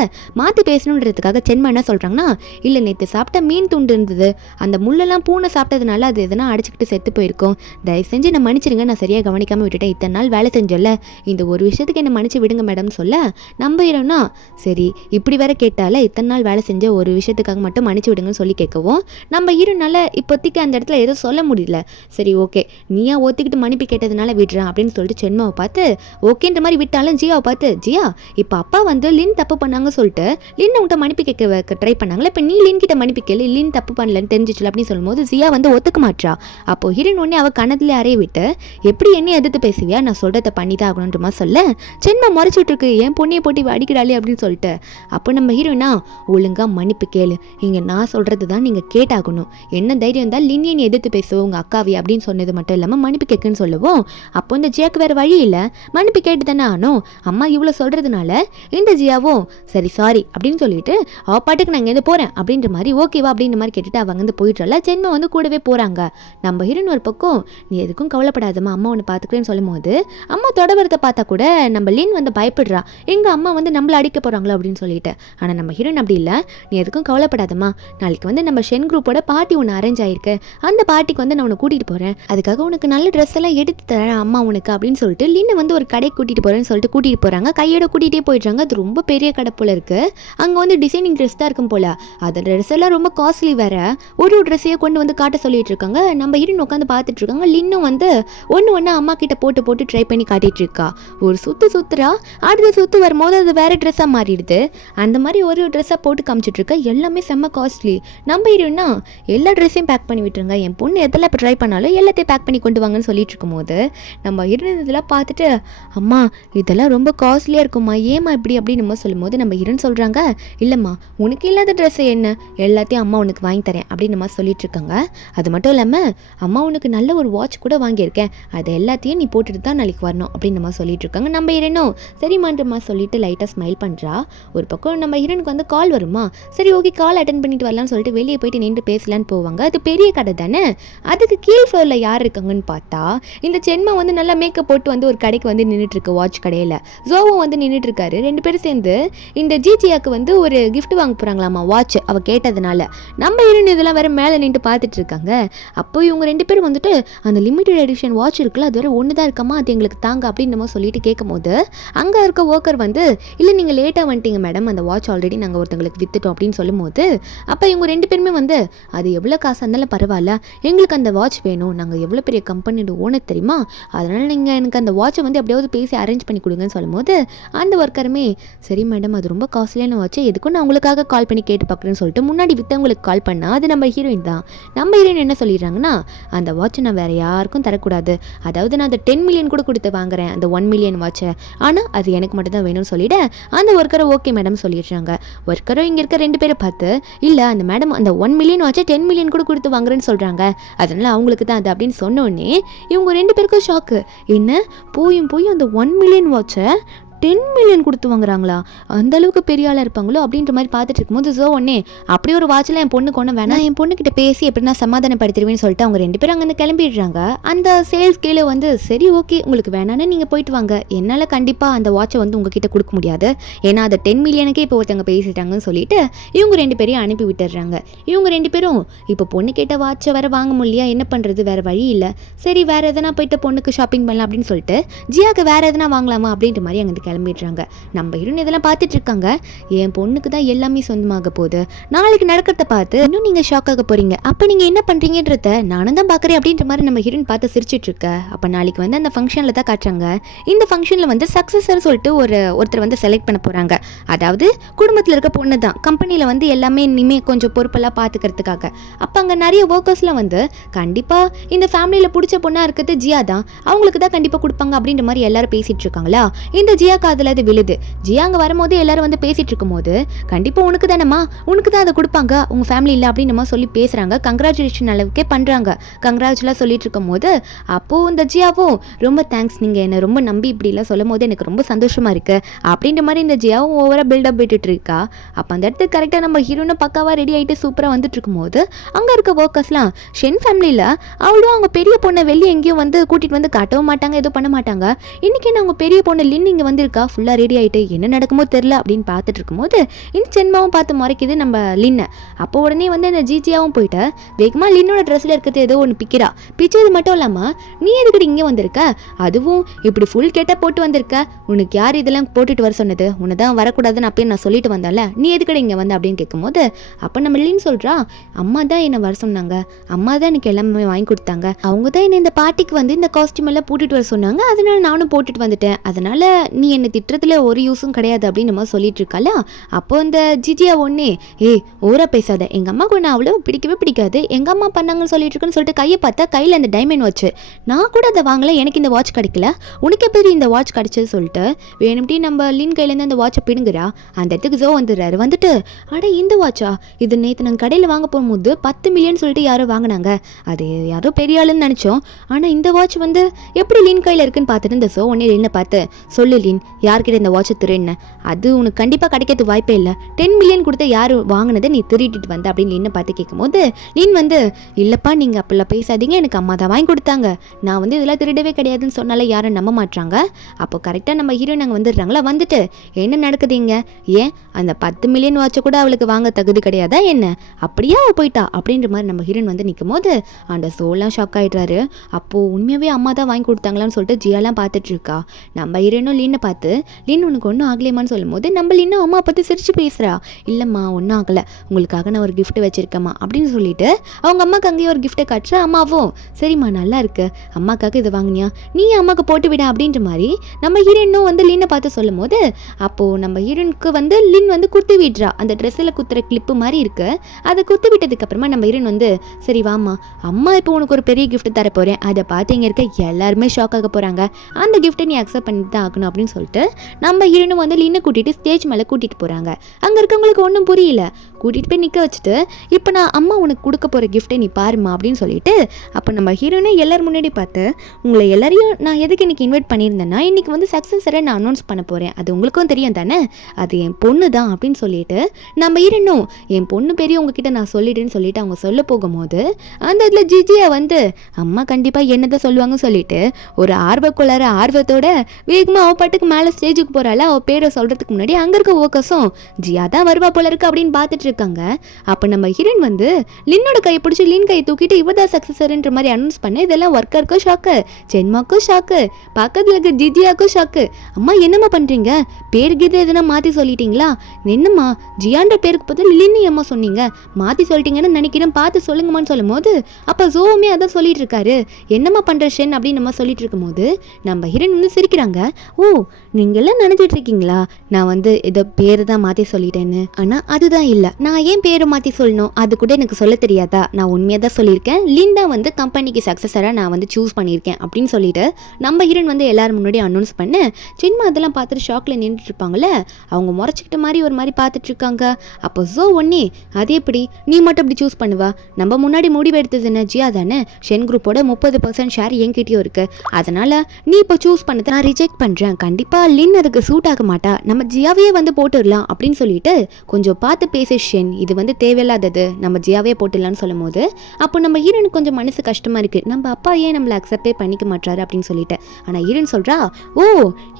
மாற்றி பேசணுன்றதுக்காக சென்மா என்ன சொல்கிறாங்கன்னா, இல்லை நேற்று சாப்பிட்ட மீன் துண்டு இருந்தது, அந்த முள்ளெல்லாம் பூனை சாப்பிட்டதுனால அது எதனா அடிச்சுக்கிட்டு செத்து போயிருக்கும், தயவு செஞ்சு நான் மன்னிச்சிருங்க, நான் சரியாக கவனிக்காமல் விட்டுட்டேன், இத்தனை நாள் வேலை செஞ்சல, இந்த ஒரு விஷயத்துக்கு என்ன மன்னிச்சு விடுங்க மேடம் சொல்ல நம்ம ஹீரோனா சரி இப்படி வேற கேட்டால இத்தனை நாள் வேலை செஞ்ச ஒரு விஷயத்துக்காக மட்டும் மன்னிச்சு விடுங்கன்னு சொல்லி கேட்கவும் நம்ம ஹீரோனால இப்போதைக்கு அந்த இடத்துல ஏதோ சொல்ல முடியல, சரி ஓகே நீயா ஒத்துக்கிட்டு மன்னிப்பு கேட்டதுனால விடுறேன் அப்படின்னு சொல்லிட்டு சென்மாவை பார்த்து ஓகேன்ற மாதிரி விட்டாலும் ஜியாவை பார்த்து, ஜியா இப்போ அப்பா வந்து லின் தப்பு பண்ணாங்க சொல்லிட்டு லின் உன்கிட்ட மன்னிப்பு கேட்க ட்ரை பண்ணாங்களே, இப்போ நீ லின் கிட்ட மன்னிப்பு கேளு, லின் தப்பு பண்ணலன்னு தெரிஞ்சிச்சு அப்படின்னு சொல்லும்போது ஜியா வந்து ஒத்துக்க மாட்டா. அப்போ ஹீரோன் ஒன்னே அவள் கணத்துல அறைய விட்டு எப்படி என்ன எதிர்த்து பேசுவியா, நான் சொல்றதை பண்ணி தான் ஆகணுன்ற மாதிரி சொல்ல சென்மா முறைச்சிட்டு இருக்கு, என் பொண்ணையை போட்டி அடிக்கிறாளே அப்படின்னு சொல்லிட்டு அப்போ நம்ம ஹீரோனா ஒழுங்கா மன்னிப்பு கேளு, இங்க நான் சொல்றது தான் நீங்க கேட்டாகணும், என்ன தைரியம் தான் லின்னியை எதிர்த்து பேசுவோம் உங்க அக்காவி அப்படின்னு சொன்னது மட்டும் இல்லாம மன்னிப்பு கேட்குன்னு சொல்லுவோம். அப்போ இந்த ஜியாக்கு வேற வழி இல்லை, மன்னிப்பு கேட்டு தானே ஆனோம், அம்மா இவ்வளோ சொல்றதுனால இந்த ஜியாவும் சரி சாரி அப்படின்னு சொல்லிட்டு அவ பாட்டுக்கு நான் இங்கேருந்து போறேன் அப்படின்ற மாதிரி ஓகேவா அப்படின்ற மாதிரி கேட்டுட்டு அவங்க வந்து போயிட்டால சென்மா வந்து கூடவே போறாங்க. நம்ம ஹீரோன் ஒரு பக்கம் நீ எதுக்கும் கவலைப்படாதம்மா அம்மா ஒன்று பார்த்துக்கிறேன்னு சொல்லும் போது அம்மா தொடர்புறத்தை பார்த்தா கூட நம்ம லின் வந்து பயப்படுறா, எங்க அம்மா வந்து நம்மள அடிக்க போறாங்களோ அப்படின்னு சொல்லிட்டு. ஆனா நம்ம ஹீரோன் அப்படி இல்லை, நீ எதுக்கும் கவலைப்படாதம்மா, நாளைக்கு வந்து நம்ம ஷென் குரூப்போட பார்ட்டி ஒன்று அரேஞ்ச் ஆயிருக்கு, அந்த பார்ட்டிக்கு வந்து நான் உன்னை கூட்டிட்டு போறேன், அதுக்காக உனக்கு நல்ல ட்ரெஸ் எல்லாம் எடுத்து தரேன் அம்மா உனக்கு அப்படின்னு சொல்லிட்டு லின்னை வந்து ஒரு கடைக்கு கூட்டிட்டு போறேன்னு சொல்லிட்டு கூட்டிட்டு போறாங்க. கையோட கூட்டிகிட்டே போயிடுறாங்க. அது ரொம்ப பெரிய கடை போல இருக்கு, அங்கே வந்து டிசைனிங் ட்ரெஸ் தான் இருக்கும் போல, அந்த ட்ரெஸ் எல்லாம் ரொம்ப காஸ்ட்லி வேற, ஒரு ட்ரெஸ்ஸையே கொண்டு வந்து காட்ட சொல்லிட்டு இருக்காங்க. நம்ம ஹீரோன் உட்காந்து பார்த்துட்டு இருக்காங்க. லின்னும் வந்து ஒன்று அம்மா கிட்ட போட்டு ட்ரை பண்ணி காட்டிட்டு இருக்கா. ஒரு சுத்துறா, அடுத்த சுத்து வரும்போது அது வேற ட்ரெஸ்ஸாக மாறிடுது. அந்த மாதிரி ஒரு ட்ரெஸ்ஸாக போட்டு காமிச்சிட்டு இருக்கா. எல்லாமே செம்ம காஸ்ட்லி. நம்ம ஹீரோனா எல்லா ட்ரெஸ்ஸையும் பேக் பண்ணி விட்டுருங்க, என் பொண்ணு எதெல்லாம் இப்போ ட்ரை பண்ணாலும் எல்லாத்தையும் பேக் பண்ணி கொண்டு வாங்கன்னு சொல்லிட்டு இருக்கும்போது நம்ம ஹீரோன் இதெல்லாம் பார்த்துட்டு அம்மா இதெல்லாம் ரொம்ப காஸ்ட்லியாக இருக்கும்மா, ஏமா இப்படி அப்படின்னு நம்ம சொல்லும்போது நம்ம ஹீரோன் சொல்கிறாங்க, இல்லைம்மா உனக்கு இல்லாத ட்ரெஸ்ஸை என்ன எல்லாத்தையும் அம்மா உனக்கு வாங்கி தரேன் அப்படின்னு நம்ம சொல்லிட்டு இருக்காங்க. அது மட்டும் இல்லாமல் அம்மா உனக்கு நல்ல ஒரு வாட்ச் கூட வாங்கியிருக்கேன், அது எல்லாத்தையும் நீ போட்டுட்டு தான் நாளைக்கு வரணும் அப்படின்னு நம்ம சொல்லிட்டு இருக்காங்க. நம்ம ஹீரோனும் சரிமான்றமா சொல்லிட்டு லைட்டாக ஸ்மைல் பண்ணுறா. ஒரு பக்கம் நம்ம ஹீரோனுக்கு வந்து கால் வருமா, சரி ஓகே கால் அட்டன் பண்ணிட்டு வரலாம்னு சொல்லிட்டு வெளியே போயிட்டு நின்று பேசலான்னு போவாங்க. அது பெரிய கடை தானே, அதுக்கு கீழ் ஃப்ளோரில் யார் இருக்காங்கன்னு பார்த்தா இந்த சென்மா வந்து நல்லா மேக்கப் போட்டு வந்து ஒரு கடைக்கு வந்து நின்றுட்டு இருக்கு, வாட்ச் கடையில். ஜோவும் வந்து நின்றுட்டு இருக்காரு. 2 பேரும் சேர்ந்து இந்த ஜிஜியாக்கு வந்து ஒரு கிஃப்ட் வாங்க போகிறாங்களாமா, வாட்ச் அவ கேட்டதுனால. நம்ம ஹீரோன் இதெல்லாம் வேற மேலே நின்று பார்த்துட்டு இருக்காங்க. அப்போ இவங்க 2 பேரும் வந்துட்டு அந்த லிமிடெட் எடிஷன் வாட்ச் இருக்குல்ல அது வேற ஒன்று தான் இருக்காமா, அது எங்களுக்கு தாங்க அப்படின்னு நம்ம சொல்லிட்டு கேட்கும் போது அங்கே அங்கே இருக்க ஒர்க்கர் வந்து இல்லை நீங்கள் லேட்டாக வந்துட்டீங்க மேடம், அந்த வாட்ச் ஆல்ரெடி நாங்கள் ஒருத்தங்களுக்கு வித்துட்டோம் அப்படின்னு சொல்லும்போது அப்போ இவங்க 2 பேருமே வந்து அது எவ்வளோ காசாக இருந்தாலும் பரவாயில்ல, எங்களுக்கு அந்த வாட்ச் வேணும், நாங்கள் எவ்வளோ பெரிய கம்பெனியோட ஓனர் தெரியுமா, அதனால் நீங்கள் எனக்கு அந்த வாட்சை வந்து எப்படியாவது பேசி அரேஞ்ச் பண்ணி கொடுங்கன்னு சொல்லும்போது அந்த ஒர்க்கருமே சரி மேடம் அது ரொம்ப காஸ்ட்லியான வாட்ச், எதுக்கும் நான் உங்களுக்காக கால் பண்ணி கேட்டு பார்க்குறேன்னு சொல்லிட்டு முன்னாடி விற்றவங்களுக்கு கால் பண்ணால் அது நம்ம ஹீரோயின் தான். நம்ம ஹீரோயின் என்ன சொல்லிடுறாங்கன்னா அந்த வாட்சை நான் வேறு யாருக்கும் தரக்கூடாது, அதாவது நான் அந்த 10 மில்லியன் கூட கொடுத்து வாங்குறேன் அந்த 1 மில்லியன் வாட்சை, ஆனால் அது எனக்கு மட்டும் தான் வேணும்னு சொல்லிவிட அந்த ஒர்க்கரை ஓகே மேடம் சொல்லிடுறாங்க. ஒர்க்கரும் இங்கே இருக்க 2 பேரை பார்த்து இல்லை அந்த மேடம் அந்த 1 மில்லியன் வாட்சை 10 மில்லியன் கூட கொடுத்து வாங்குறேன்னு சொல்கிறாங்க, அதனால் அவங்களுக்கு தான் அது அப்படின்னு சொன்னோடனே இவங்க 2 பேருக்கும் ஷாக்கு. என்ன போய் அந்த 1 மில்லியன் வாட்சை 10 மில்லியன் கொடுத்து வாங்குறாங்களா, அந்த அளவுக்கு பெரிய ஆளாக இருப்பாங்களோ அப்படின்ற மாதிரி பார்த்துட்டு இருக்கும்போது ஜோ ஒன்னே அப்படி ஒரு வாட்சில் என் பொண்ணு கொண்டு வேணாம், என் பொண்ணுக்கிட்ட பேசி எப்படின்னா சமாதானப்படுத்திடுவேன்னு சொல்லிட்டு அவங்க 2 பேரும் அங்கேருந்து கிளம்பிடுறாங்க. அந்த சேல்ஸ் கீழே வந்து சரி ஓகே உங்களுக்கு வேணான்னு நீங்கள் போயிட்டு வாங்க, என்னால் கண்டிப்பாக அந்த வாட்சை வந்து உங்ககிட்ட கொடுக்க முடியாது, ஏன்னா அதை 10 மில்லியனுக்கே இப்போ ஒருத்தவங்க பேசிட்டாங்கன்னு சொல்லிட்டு இவங்க 2 பேரையும் அனுப்பி விட்டுடுறாங்க. இவங்க 2 பேரும் இப்போ பொண்ணு கேட்ட வாட்சை வேறு வாங்க முடியலையா, என்ன பண்ணுறது, வேறு வழி இல்லை, சரி வேறு எதனா போயிட்டு பொண்ணுக்கு ஷாப்பிங் பண்ணலாம் அப்படின்னு சொல்லிட்டு ஜியாவுக்கு வேறு எதனா வாங்கலாமா அப்படின்ற மாதிரி அங்கே கிளம்பிடுறாங்க. நம்ம ஹீரோயின் இதெல்லாம் பார்த்துட்டு இருக்காங்க. என் பொண்ணுக்கு தான் எல்லாமே சொந்தமாக போகுது, நாளைக்கு நடக்கிறத பார்த்து இன்னும் நீங்கள் ஷாக் ஆக போறீங்க, அப்போ நீங்கள் என்ன பண்ணுறீங்கன்றத நானும் தான் பார்க்குறேன் அப்படின்ற மாதிரி நம்ம ஹீரோயின் பார்த்து சிரிச்சிட்டு இருக்க. அப்போ நாளைக்கு வந்து அந்த ஃபங்க்ஷனில் தான் காட்டுறாங்க. இந்த ஃபங்க்ஷனில் வந்து சக்ஸஸர் சொல்லிட்டு ஒருத்தர் வந்து செலக்ட் பண்ண போகிறாங்க, அதாவது குடும்பத்தில் இருக்க பொண்ணு தான் கம்பெனியில் வந்து எல்லாமே இனிமேல் கொஞ்சம் பொறுப்பெல்லாம் பார்த்துக்கிறதுக்காக. அப்போ அங்கே நிறைய ஒர்க்கர்ஸ்லாம் வந்து கண்டிப்பாக இந்த ஃபேமிலியில் பிடிச்ச பொண்ணாக இருக்கிறது ஜியா தான், அவங்களுக்கு தான் கண்டிப்பாக கொடுப்பாங்க அப்படின்ற மாதிரி எல்லாரும் பேசிகிட்டு இருக்காங்களா. இந்த ஜியா காதில் அது விழுது. ஜியா அங்கே வரும்போது எல்லாரும் வந்து பேசிட்டு இருக்கும்போது கண்டிப்பாக உனக்கு தானம்மா, உனக்கு தான் அதை கொடுப்பாங்க, உங்கள் ஃபேமிலி இல்லை அப்படின்னு சொல்லி பேசுகிறாங்க. கங்க்ராச்சுலேஷன் அளவுக்கே பண்ணுறாங்க. கங்க்ராச்சுலாம் சொல்லிட்டு இருக்கும் போது அப்போது இந்த ஜியாவும் ரொம்ப தேங்க்ஸ், நீங்கள் என்னை ரொம்ப நம்பி இப்படிலாம் சொல்லும் போது எனக்கு ரொம்ப சந்தோஷமாக இருக்குது அப்படின்ற மாதிரி இந்த ஜியாவும் ஓவராக பில்டப் விட்டுட்டு இருக்கா. அப்போ அந்த இடத்துக்கு கரெக்டாக நம்ம ஹீரோனை பக்காவாக ரெடி ஆகிட்டு சூப்பராக வந்துட்டு இருக்கும்போது அங்கே இருக்க ஒர்க்கர்ஸ்லாம் ஷென் ஃபேமிலியில் அவ்வளோ அவங்க பெரிய பொண்ணை வெளியே எங்கேயும் வந்து கூட்டிகிட்டு வந்து காட்டவும் மாட்டாங்க, எதுவும் பண்ண மாட்டாங்க. இன்றைக்கி என்ன அவங்க பெரிய பொண்ணு லின் இங்கே வந்திருக்கா, ஃபுல்லாக ரெடி ஆகிட்டு என்ன நடக்குமோ தெரில அப்படின்னு பார்த்துட்டு இருக்கும்போது இந்த சென்மாவும் பார்த்து மறைக்குது நம்ம லின்னை. அப்போ உடனே வந்து அந்த ஜிஜியாவும் போயிட்டு வேகமாக லின்னோட ட்ரெஸ்ஸில் இருக்கிறது ஏதோ ஒன்று பிச்சது மட்டும் இல்லாமல் நீ எதுக்கிட்ட இங்கே வந்திருக்க, அதுவும் இப்படி ஃபுல் கெட்ட போட்டு வந்திருக்க, உனக்கு யார் இதெல்லாம் போட்டுட்டு வர சொன்னது, உன்னை தான் வரக்கூடாதுன்னு அப்பயே நான் சொல்லிட்டு வந்தேன்ல, நீ எதுக்கிட்ட இங்கே வந்த அப்படின்னு கேட்கும்போது அப்போ நம்ம லின் சொல்கிறா அம்மா தான் என்னை வர சொன்னாங்க, அம்மா தான் எனக்கு எல்லாமே வாங்கி கொடுத்தாங்க, அவங்க தான் என்னை இந்த பார்ட்டிக்கு வந்து இந்த காஸ்டியூம் எல்லாம் போட்டுட்டு வர சொன்னாங்க, அதனால நானும் போட்டுட்டு வந்துட்டேன், அதனால நீ என்னை திட்டுறதுல ஒரு யூஸும் கிடையாது அப்படின்னு நம்ம சொல்லிட்டு இருக்கால. அப்போ இந்த ஜிஜியா ஒன்னே ஓரா பேசாத, எங்கள் அம்மாவுக்கு ஒன்று அவ்வளோ பிடிக்கவே பிடிக்காது, எங்கள் அம்மா பண்ணாங்கன்னு சொல்லிட்டு இருக்குன்னு சொல்லிட்டு கையை பார்த்தா கையில் அந்த டைமண்ட் வாட்ச், நான் கூட அதை வாங்கலை, எனக்கு இந்த வாட்ச் கிடைக்கல, உனக்கு எப்படி இந்த வாட்ச் கிடைச்சது சொல்லிட்டு வேணும்ட்டி நம்ம லின் கையிலேருந்து அந்த வாட்சை பிடுங்குறா. அந்த இடத்துக்கு ஜோ வந்துடுறாரு. வந்துட்டு அட இந்த வாட்சா, இது நேற்று நாங்கள் கடையில் வாங்க போகும்போது 10 மில்லியன் சொல்லிட்டு யாரோ வாங்கினாங்க, அது யாரோ பெரிய ஆளுன்னு நினச்சோம், ஆனால் இந்த வாட்ச் வந்து எப்படி லின் கையில் இருக்குன்னு பார்த்துட்டு இந்த ஜோ ஒன்னே லின்னை பார்த்து சொல்லு லின் யார்கிட்ட இந்த வாட்சை திருடுன, அது உனக்கு கண்டிப்பாக கிடைக்கிறது வாய்ப்பே இல்லை, 10 மில்லியன் கொடுத்து யார் வாங்கினதை நீ திருட்டிட்டு வந்த அப்படின்னு லின்னை பார்த்து கேட்கும்போது லின் வந்து இல்லைப்பா நீங்கள் அப்படிலாம் பேசாதீங்க, எனக்கு அம்மா தான் வாங்கி கொடுத்தாங்க, நான் வந்து இதெல்லாம் திருடவே கிடையாதுன்னு சொன்னால யாரும் நம்ப மாட்டாங்க. அப்போ கரெக்டாக நம்ம ஹீரோயின் அங்கே வந்துடுறாங்களா. வந்துட்டு என்ன நடக்குதுங்க, ஏன் அந்த 10 மில்லியன் வாட்சை கூட அவளுக்கு வாங்க தகுதி கிடையாதா என்ன, அப்படியே அவள் போயிட்டா அப்படின்ற மாதிரி நம்ம ஹீரோயின் வந்து நிற்கும் போது அந்த சோலாம் ஷாக் ஆகிடுறாரு. அப்போது உண்மையாகவே அம்மா தான் வாங்கி கொடுத்தாங்களான்னு சொல்லிட்டு ஜியாலாம் பார்த்துட்டு இருக்கா. நம்ம ஹீரோயினும் லின்னை பார்த்து லின் உனக்கு ஒன்றும் ஆகலையம்மான்னு சொல்லும் போது நம்ம லின்னும் அம்மா பார்த்து சிரிச்சு பேசுகிறா. இல்லைம்மா ஒன்றும் ஆகலை, உங்களுக்காக நான் ஒரு கிஃப்ட் வச்சுருக்கேம்மா அப்படின்னு சொல்லிட்டு அவங்க அம்மாவுக்கு அங்கேயே ஒரு கிஃப்ட்டை காட்டுற. அம்மாவும் சரிம்மா நல்லா இருக்கு, அம்மாக்காக இதை வாங்கினியா, நீ அம்மாவுக்கு போட்டு விட அப்படின்ற மாதிரி நம்ம ஹீரோயினும் வந்து லின்னை பார்த்து சொல்லும் போது அப்போது நம்ம ஹீரோயினுக்கு வந்து லின் வந்து குத்தி விடுறா. அந்த ட்ரெஸ்ஸில் குத்துற கிளிப்பு மாதிரி இருக்கு, அதை குத்தி விட்டதுக்கப்புறமா நம்ம ஹீரோயின் வந்து சரி வாமா அம்மா இப்போ உனக்கு ஒரு பெரிய கிஃப்ட் தர போகிறேன், அதை பார்த்து இங்கே இருக்க எல்லாருமே ஷாக் ஆக போகிறாங்க, அந்த கிஃப்ட்டை நீ அக்செப்ட் பண்ணிட்டு தான் ஆகணும் அப்படின்னு சொல்லிட்டு நம்ம ஹீரோயினும் வந்து லின்னை கூட்டிகிட்டு ஸ்டேஜ் மேலே கூட்டிகிட்டு போகிறாங்க. அங்கே இருக்கவங்களுக்கு ஒன்றும் புரியல, கூட்டிகிட்டு போய் நிற்க வச்சுட்டு இப்போ நான் அம்மா உனக்கு கொடுக்க போகிற கிஃப்ட்டை நீ பாருமா அப்படின்னு சொல்லிட்டு அப்போ நம்ம ஹீரோயினை எல்லோரும் முன்னாடி பார்த்து உங்களை எல்லாரையும் நான் எதுக்கு இன்றைக்கி இன்வைட் பண்ணியிருந்தேன்னா இன்றைக்கி வந்து சக்ஸஸரை நான் அனௌன்ஸ் பண்ண போகிறேன், அது உங்களுக்கும் தெரியும் தானே, அது என் பொண்ணு தான் அப்படின்னு சொல்லிட்டு நம்ம ஹீரோயினும் என் பொண்ணு பெரிய உங்ககிட்ட நான் சொல்லிட்டேன்னு சொல்லிட்டு அவங்க சொல்ல போகும்போது அந்த இதில் ஜிஜியா வந்து அம்மா கண்டிப்பாக என்னதான் சொல்லுவாங்கன்னு சொல்லிட்டு ஒரு ஆர்வத்தோட வேகமாக அவ பாட்டுக்கு மேலே ஸ்டேஜுக்கு போகிறாள். அவள் பேரை சொல்கிறதுக்கு முன்னாடி அங்கே இருக்க ஒர்க்கர்ஸும் ஜியா தான் வருவா போல இருக்கு அப்படின்னு பார்த்துட்டு இருக்காங்க. அப்போ நம்ம ஹீரோயின் வந்து லின்னோட கையை பிடிச்சி லின் கையை தூக்கிட்டு இவதான் சக்ஸஸர்ன்ற மாதிரி அனௌன்ஸ் பண்ண. இதெல்லாம் ஒர்க்கருக்கும் ஷாக்கு, சென்மாக்கும் ஷாக்கு, பக்கத்தில் இருக்க ஜிஜியாக்கும் ஷாக்கு. அம்மா என்னம்மா பண்ணுறீங்க, பேர் கீதை எதுனா மாற்றி சொல்லிட்டீங்களா? என்னம்மா ஜியான்ற பேருக்கு பதில் லின்னு அம்மா சொன்னீங்க, மாற்றி சொல்லிட்டீங்கன்னு நினைக்கிறேன், பார்த்து சொல்லுங்கம்மான்னு சொல்லும் போது அப்போ ஜோவுமே அதான் சொல்லிட்டு இருக்காரு. என்னம்மா பண்ணுற ஷென் அப்படின்னு நம்ம சொல்லிட்டு இருக்கும் போது நம்ம ஹீரோயின் வந்து சிரிக்கிறாங்க. ஓ நீங்கெல்லாம் நினைச்சிட்டு இருக்கீங்களா நான் வந்து இதை பேரு தான் மாற்றி சொல்லிட்டேன்னு? ஆனால் அதுதான் இல்லை. நான் ஏன் பேரை மாற்றி சொல்லணும் அது கூட எனக்கு சொல்ல தெரியாதா? நான் உண்மையாக தான் சொல்லியிருக்கேன். லின் தான் வந்து கம்பெனிக்கு சக்ஸஸராக நான் வந்து சூஸ் பண்ணியிருக்கேன் அப்படின்னு சொல்லிட்டு நம்ம ஹீரோயின் வந்து எல்லாரும் முன்னாடி அனௌன்ஸ் பண்ண. சின்மா அதெல்லாம் பார்த்துட்டு ஷாக்கில் நின்றுட்டு இருப்பாங்களே, அவங்க முறைச்சிக்கிட்ட மாதிரி ஒரு மாதிரி பார்த்துட்டு இருக்காங்க. அப்போ ஜோ ஒன்னே அது எப்படி நீ மட்டும் இப்படி சூஸ் பண்ணுவா? நம்ம முன்னாடி முடிவு எடுத்தது என்ன ஜியா தானே? ஷென் குரூப்போட 30% ஷேர் என்கிட்டயும் இருக்கு, அதனால நீ இப்போ சூஸ் பண்ணதை நான் ரிஜெக்ட் பண்ணுறேன். கண்டிப்பாக லின் அதுக்கு சூட் ஆக மாட்டா, நம்ம ஜியாவே வந்து போட்டுடலாம் அப்படின்னு சொல்லிட்டு கொஞ்சம் பார்த்து பேச ஷென், இது வந்து தேவையில்லாதது, நம்ம ஜியாவே போட்டுடலான்னு சொல்லும் போது அப்போ நம்ம ஹீரோனுக்கு கொஞ்சம் மனசு கஷ்டமாக இருக்குது. நம்ம அப்பா ஏன் நம்மளை அக்செப்டே பண்ணிக்க மாட்டாரு அப்படின்னு சொல்லிட்டு. ஆனால் ஹீரோன் சொல்கிறா, ஓ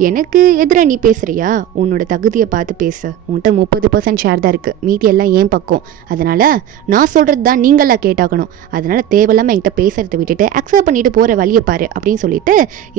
எனக்கு எதிராக நீ பேசுறியா? உன்னோட தகுதியை பார்த்து பேசு, உன்கிட்ட 30% ஷேர் தான் இருக்குது, மீதி எல்லாம் ஏன் பக்கம், அதனால நான் சொல்கிறது தான் நீங்களாம் கேட்டாகணும், அதனால தேவையில்லாமல் என்கிட்ட பேசுறதை விட்டுட்டு அக்செப்ட் பண்ணிட்டு போகிற வழியை பாரு அப்படின்னு சொல்லிட்டு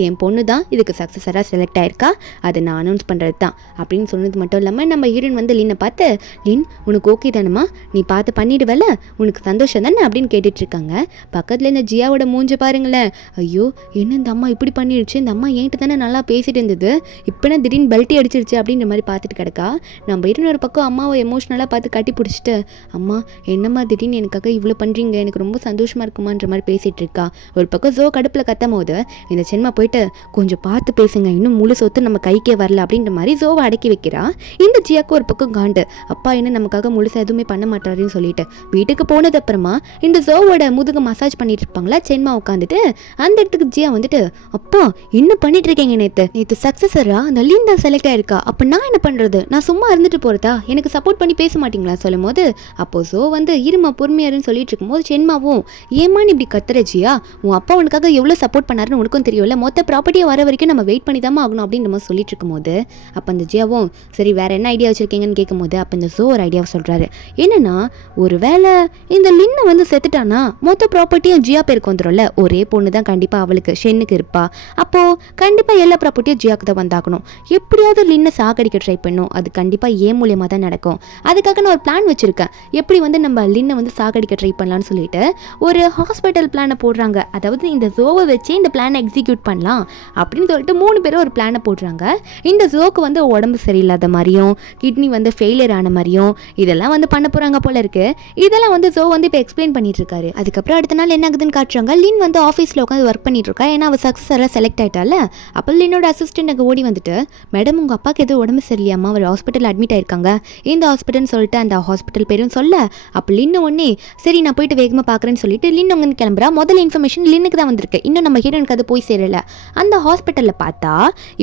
என் பொண்ணு தான் இதுக்கு சக்ஸஸராக செலக்ட் ஆயிருக்கா, அதை நான் அனௌன்ஸ் பண்ணுறது தான் அப்படின்னு சொன்னது மட்டும் இல்லாமல் நம்ம ஹீரோயின் வந்து லின்னை பார்த்து, லின் உனக்கு ஓகே தானம்மா, நீ பார்த்து பண்ணிடுவல, உனக்கு சந்தோஷம் தானே அப்படின்னு கேட்டுட்டு இருக்காங்க. பக்கத்தில் இந்த ஜியாவோட மூஞ்ச பாருங்களேன், ஐயோ என்ன இந்த அம்மா இப்படி பண்ணிடுச்சு, இந்த அம்மா என்கிட்ட தானே நல்லா பேசிட்டு இருந்தது, இப்போனா திடீர்னு பெல்ட்டி அடிச்சிருச்சு அப்படின்ற மாதிரி பார்த்துட்டு கிடக்கா. நம்ம ஹீரோயின் ஒரு பக்கம் அம்மாவை எமோஷ்னலாக பார்த்து கட்டி பிடிச்சிட்டு, அம்மா என்னம்மா திடீர்னு எனக்காக இவ்வளோ பண்ணுறீங்க, எனக்கு ரொம்ப சந்தோஷமாக இருக்குமான்ற மாதிரி பேசிகிட்டு இருக்கா. ஒரு பக்கம் ஜோ கடுப்பில் கத்தும் போது இந்த சென்மா போயிட்டு கொஞ்சம் பார்த்து பேசுங்க, இன்னும் முழு சொத்து நம்ம கைக்கே வரல அப்படின்ற மாதிரி ஜோவை அடக்கி வைக்கிறா. இந்த ஜியாக்கு ஒரு பக்கம் காண்டு, அப்பா என்ன நமக்காக முழுசாக எதுவுமே பண்ண மாட்டாருன்னு சொல்லிட்டு வீட்டுக்கு போனது அப்புறமா இந்த ஜோவோட முதுகு மசாஜ் பண்ணிட்டு இருப்பாங்களா சென்மா உட்காந்துட்டு. அந்த இடத்துக்கு ஜியா வந்துட்டு, அப்பா இன்னும் பண்ணிட்டு இருக்கீங்க, நேற்று சக்ஸஸரா அந்த லின் தான் செலக்ட் ஆயிருக்கா, அப்போ நான் என்ன பண்ணுறது, நான் சும்மா இருந்துட்டு போகிறதா, எனக்கு சப்போர்ட் பண்ணி பேச மாட்டீங்களா சொல்லும் போது அப்போ ஜோ வந்து இருமா பொறுமையாருன்னு சொல்லிட்டு இருக்கும்போது சென்மாவும், ஏமா இப்படி கத்துற ஜியா, உன் அப்பா உனக்காக எவ்வளோ சப்போர்ட் பண்ணாருன்னு உனக்கும் தெரியும்ல, மொத்த ப்ராப்பர்ட்டியை வர வரைக்கும் நம்ம வெயிட் பண்ணி தான் ஆகணும் அப்படின்னு நம்ம சொல்லிட்டு இருக்கும்போது அப்போ அந்த ஜியாவும் சரி வேற என்ன ஐடியா வச்சிருக்கீங்கன்னு கேட்கும்போது அப்போ இந்த ஜோ ஒரு ஐடியாவை சொல்கிறாரு. என்னன்னா ஒரு வேளை இந்த லின்னை வந்து செத்துட்டானா மொத்த ப்ராப்பர்ட்டியும் ஜியா பேருக்கு வந்துடும்ல, ஒரே பொண்ணு தான் கண்டிப்பாக அவளுக்கு ஷென்னுக்கு இருப்பா, அப்போது கண்டிப்பாக எல்லா ப்ராப்பர்ட்டியும் ஜியாக்கு தான் வந்தாகணும், எப்படியாவது லின்னை சாகடிக்க ட்ரை பண்ணும், அது கண்டிப்பாக ஏன் மூலியமாக தான் நடக்கும், அதுக்காக நான் ஒரு பிளான் வச்சுருக்கேன், எப்படி வந்து நம்ம லின்னை வந்து சாகடிக்க ட்ரை பண்ணலான்னு சொல்லிட்டு ஒரு ஹாஸ்பிட்டல் பிளானை போடுறாங்க. அதாவது இந்த ஜோவை வச்சு இந்த பிளானை எக்ஸிக்யூட் பண்ணலாம் அப்படின்னு சொல்லிட்டு 3 பேரும் ஒரு பிளானை போடுறாங்க. இந்த ஜோக்கு வந்து உடம்பு சரியில்லாத மாதிரியும் கிட்னி வந்து ஃபெயிலியர் ஆன மாதிரியும் இதெல்லாம் வந்து பண்ண போகிறாங்க போல இருக்கு. இதெல்லாம் வந்து ஜோ வந்து இப்போ எக்ஸ்பிளைன் பண்ணிட்டு இருக்காரு. அதுக்கப்புறம் அடுத்த நாள் என்ன ஆகுதுன்னு காட்டுறாங்க. லின் வந்து ஆஃபீஸில் உட்காந்து ஒர்க் பண்ணிட்டு இருக்கா, ஏன்னா அவள் சக்ஸஸராக செலக்ட் ஆகிட்டால. அப்போ லின்னோட அசிஸ்டன்ட் அங்கே ஓடி வந்துட்டு, மேடம் உங்கள் அப்பாவுக்கு எதுவும் உடம்பு சரியில்லையாம்மா, அவர் ஹாஸ்பிட்டல் அட்மிட் ஆயிருக்காங்க, இந்த ஹாஸ்பிட்டல்னு சொல்லிட்டு அந்த ஹாஸ்பிட்டல் பேரும் சொல்ல அப்போ லின்னு ஒன்னே சரி நான் போயிட்டு வேகமாக பார்க்குறேன்னு சொல்லிட்டு லின் அங்கே கிளம்புறா. முதல் இன்ஃபர்மேஷன் லின்னுக்கு தான் வந்திருக்கு, இன்னும் நம்ம ஹீரோனுக்கு அது போய் சேரல. அந்த ஹாஸ்பிட்டலில் பார்த்தா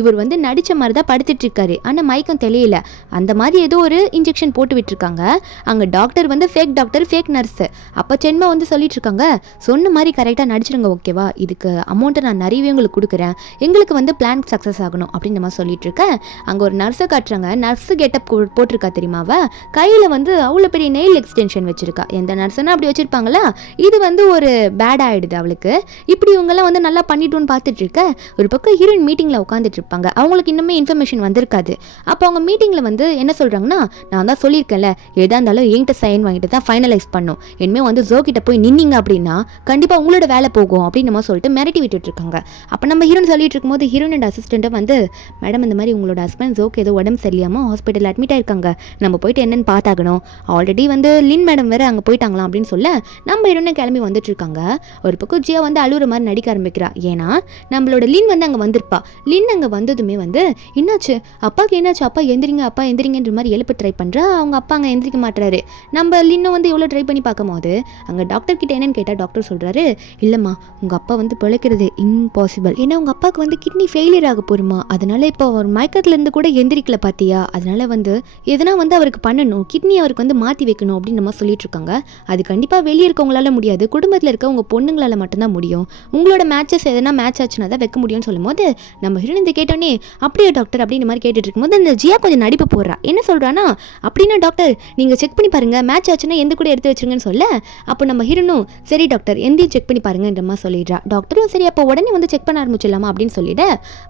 இவர் வந்து நடித்த மாதிரி தான் படுத்துட்டு இருக்காரு, ஆனால் மயக்கம் தெரியல, அந்த மாதிரி ஏதோ ஒரு இன்ஜெக்ஷன் போட்டு விட்டுருக்காங்க. அங்கே டாக்டர் வந்து ஃபேக் டாக்டர் ஃபேக் நர்ஸு. அப்போ சென்மா வந்து சொல்லிட்டு இருக்காங்க, சொன்ன மாதிரி கரெக்டாக நடிச்சிருங்க ஓகேவா, இதுக்கு அமௌண்ட்டை நான் நிறையவே உங்களுக்கு கொடுக்குறேன், எங்களுக்கு வந்து பிளான் சக்ஸஸ் ஆகணும் அப்படின்னு நம்ம சொல்லிட்டு இருக்கேன். அங்கே ஒரு நர்ஸை காட்டுறாங்க, நர்ஸு கெட்டப் போட்டிருக்கா தெரியுமாவ, கையில் வந்து அவ்வளோ பெரிய நெயில் எக்ஸ்டென்ஷன் வச்சிருக்கா. எந்த நர்ஸுன்னா அப்படி வச்சிருப்பாங்களா, இது வந்து ஒரு பேட் ஆகிடுது அவளுக்கு. இப்படி இவங்கெல்லாம் வந்து நல்லா பண்ணிட்டோன்னு பார்த்துட்டு இருக்க. ஒரு பக்கம் ஹீரோயின் மீட்டிங்கில் உட்காந்துட்டு இருப்பாங்க, அவங்களுக்கு இன்னுமே இன்ஃபர்மேஷன் வந்திருக்காது. அப்போ அவங்க மீட்டிங்கில் வந்து என்ன சொல்கிறாங்கன்னா, நான் தான் சொல்லியிருக்கேன்ல எதாக இருந்தாலும் என்கிட்ட சைன் வாங்கிட்டு தான் ஃபைனலைஸ் பண்ணும், இனிமேல் வந்து ஜோ கிட்ட போய் நின்னீங்க அப்படின்னா கண்டிப்பாக உங்களோட வேலை போகும் அப்படின்னு நம்ம சொல்லிட்டு மிரட்டி விட்டுட்டு இருக்காங்க. அப்போ நம்ம ஹீரோயின் சொல்லிட்டு இருக்கும்போது ஹீரோயின் அண்ட் அசிஸ்டண்ட்டை வந்து, மேடம் இந்த மாதிரி உங்களோட ஹஸ்பண்ட் ஜோக்கு ஏதோ உடம்பு சரியில்லாமல் ஹாஸ்பிட்டல் அட்மிட் ஆயிருக்காங்க, நம்ம போயிட்டு என்னென்னு பார்த்தாகணும், ஆல்ரெடி வந்து லின் மேடம் வேறு அங்கே போயிட்டாங்களாம் அப்படின்னு சொல்ல நம்ம ஹீரோயினை கிளம்பி வந்துட்டு இருக்காங்க. ஒரு பக்கம் ஜியா வந்து அழுகுற மாதிரி நடிக்க ஆரம்பிக்கிறா, ஏன்னா நம்மளோட லின் வந்து அங்கே வந்திருப்பா. லின் அங்கே வந்ததுமே வந்து என்னாச்சு அப்பாவுக்கு என்னாச்சு, அப்பா எந்திரிங்க அப்பா எந்திரிங்கன்ற மாதிரி எழுப்ப ட்ரை பண்ணுறா. அவங்க அப்பா அங்கே எந்திரிக்க மாட்டுறாரு. நம்ம லின்னும் வந்து எவ்வளோ ட்ரை பண்ணி பார்க்கும்போது அங்கே டாக்டர் கிட்ட என்னன்னு கேட்டால் டாக்டர் சொல்கிறாரு, இல்லைம்மா உங்கள் அப்பா வந்து பிழைக்கிறது இம்பாசிபிள், ஏன்னா உங்கள் அப்பாவுக்கு வந்து கிட்னி ஃபெயிலியர் ஆக போருமா, அதனால இப்போ அவர் மயக்கத்துலேருந்து கூட எந்திரிக்கல பார்த்தியா, அதனால வந்து எதனா வந்து அவருக்கு பண்ணணும், கிட்னி அவருக்கு வந்து மாற்றி வைக்கணும் அப்படின்னு நம்ம சொல்லிட்டு இருக்காங்க. அது கண்டிப்பாக வெளியே இருக்கவங்களால முடியாது, குடும்பத்தில் இருக்க உங்கள் பொண்ணுங்களால் மட்டும்தான் முடியும், உங்களோட மேட்சஸ் எதனா மேட்ச் ஆச்சுன்னா தான் வைக்க முடியும்னு சொல்லும் போது நம்ம ஹீரோயின் இந்த கேட்டோன்னே, அப்படியே டாக்டர் அப்படின்னு மாதிரி கேட்டுட்டு இருக்கும்போது அந்த ஜியா கொஞ்சம் நடிப்பு போடுறா. என்ன சொல்றானா, அப்படின்னா டாக்டர் நீங்க செக் பண்ணி பாருங்க, மேட்ச் ஆச்சுன்னா எந்த கூட எடுத்து வச்சிருங்கன்னு சொல்ல, அப்போ நம்ம ஹீரோனும் சரி டாக்டர் எந்தையும் செக் பண்ணி பாருங்கன்ற மாதிரி சொல்லிடுறா. டாக்டரும் சரி அப்போ உடனே வந்து செக் பண்ண ஆரம்பிச்சிடலாமா அப்படின்னு சொல்லிட்டு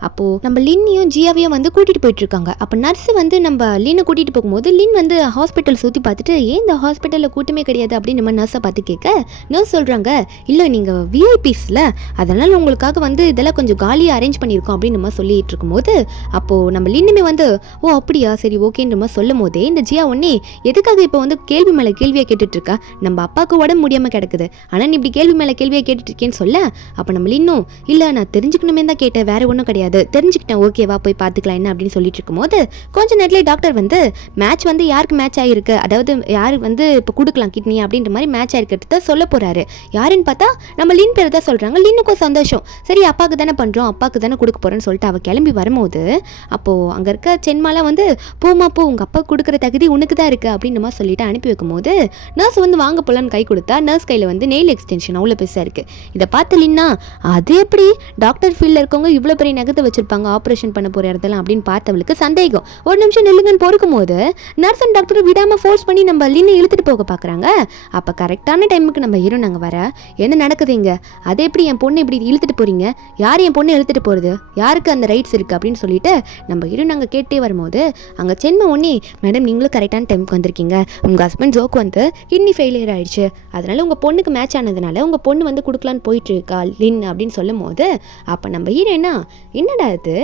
அப்போ நம்ம லின்னையும் ஜியாவையும் வந்து கூட்டிட்டு போயிட்டு இருக்காங்க. அப்போ நர்ஸ் வந்து நம்ம லின்னை கூட்டிட்டு போகும்போது லின் வந்து ஹாஸ்பிட்டல் சுற்றி பார்த்துட்டு ஏன் இந்த ஹாஸ்பிட்டலில் கூட்டமே கிடையாது அப்படின்னு நம்ம நர்ஸை பார்த்து கேட்க நர்ஸ் சொல்கிறாங்க, இல்லை நீங்கள் விஐபிஸில் அதனால் உங்களுக்காக வந்து இதெல்லாம் கொஞ்சம் காலியாக அரேஞ்ச் பண்ணியிருக்கோம் அப்படின்னு நம்ம சொல்லிட்டு இருக்கும்போது அப்போது நம்ம லின்னுமே வந்து ஓ அப்படியா சரி ஓகேன்ற மாதிரி சொல்லும் போதே இந்த ஜியா ஒன்னே எதுக்காக இப்போ வந்து கேள்வி மேலே கேள்வியை கேட்டுட்டு இருக்கா, நம்ம அப்பாவுக்கு உடம்பு முடியாமல் கிடக்குது ஆனால் நீ இப்படி கேள்வி மேலே கேள்வியை கேட்டுட்டு இருக்கேன்னு சொல்ல அப்போ நம்ம லின்னும் இல்லை நான் தெரிஞ்சுக்கணுமே தான் கேட்டேன், வேற ஒன்றும் கிடையாது, தெரிஞ்சுக்கிட்டேன், ஓகேவா போய் பார்த்துக்கலாம் என்ன அப்படின்னு சொல்லிட்டு இருக்கும்போது கொஞ்ச நேரத்துல டாக்டர் வந்து மேட்ச் வந்து யாருக்கு மேட்ச் ஆகிருக்கு, அதாவது யார் வந்து இப்போ கொடுக்கலாம் கிட்னி அப்படின்ற மாதிரி மேட்ச் ஆகிருக்கிறத சொல்ல போகிறாரு. யாருன்னு பார்த்தா நம்ம லின் பேர் தான் சொல்கிறாங்க. லின்னுக்கும் சந்தோஷம், சரி அப்பாவுக்கு தானே பண்ணுறோம், அப்பாவுக்கு தானே கொடுக்க போகிறேன்னு சொல்லிட்டு அவள் கிளம்பி வரும்போது அப்போது அங்கே இருக்க சென்மாலாம் வந்து போமா போ உங்கள் அப்பா கொடுக்குற தகுதி உனக்கு தான் இருக்குது அப்படின்னு மாதிரி சொல்லிட்டு அனுப்பி வைக்கும்போது நர்ஸ் வந்து வாங்க போகலான்னு கை கொடுத்தா நர்ஸ் கையில் வந்து நெயில் எக்ஸ்டென்ஷன் அவ்வளோ பெருசாக இருக்குது. இதை பார்த்து லின்னா அது எப்படி டாக்டர் ஃபீல்டில் இருக்கவங்க இவ்வளோ பெரிய நகத்தை வச்சுருப்பாங்க ஆப்ரேஷன் பண்ண போகிற இடத்துல அப்படின்னு பார்த்தவளுக்கு சந்தேகம். ஒரு நிமிஷம் நில்லுங்கன்னு பொறுக்கும் போது நர்ஸ் அண்ட் டாக்டர் விடாமல் ஃபோர்ஸ் பண்ணி நம்ம லின்னு இழுத்துட்டு போக பார்க்குறாங்க. அப்போ கரெக்டான டைமுக்கு நம்ம ஹீரோ நாங்கள் வர என்ன நடக்குதுங்க, அதை எப்படி என் பொண்ணு இப்படி இழுத்துட்டு போகிறீங்க, யார் என் பொண்ணு இழுத்துட்டு போகிறது, யாருக்கு அந்த ரைட்ஸ் இருக்குது அப்படின்னு சொல்லிட்டு நம்ம ஹீரோ நாங்கள் கேட்டே வரும்போது அங்கே சென்மை ஒன்னே மேடம் நீங்களும் கரெக்டான டைமுக்கு வந்திருக்கீங்க, உங்கள் ஹஸ்பண்ட் ஜோக்கு வந்து கிட்னி ஃபெயிலியர் ஆயிடுச்சு, அதனால் உங்கள் பொண்ணுக்கு மேட்ச் ஆனதுனால உங்கள் பொண்ணு வந்து கொடுக்கலான்னு போயிட்டு இருக்கா லின் அப்படின்னு சொல்லும் போது அப்போ நம்ம ஹீரோ என்னடா இது,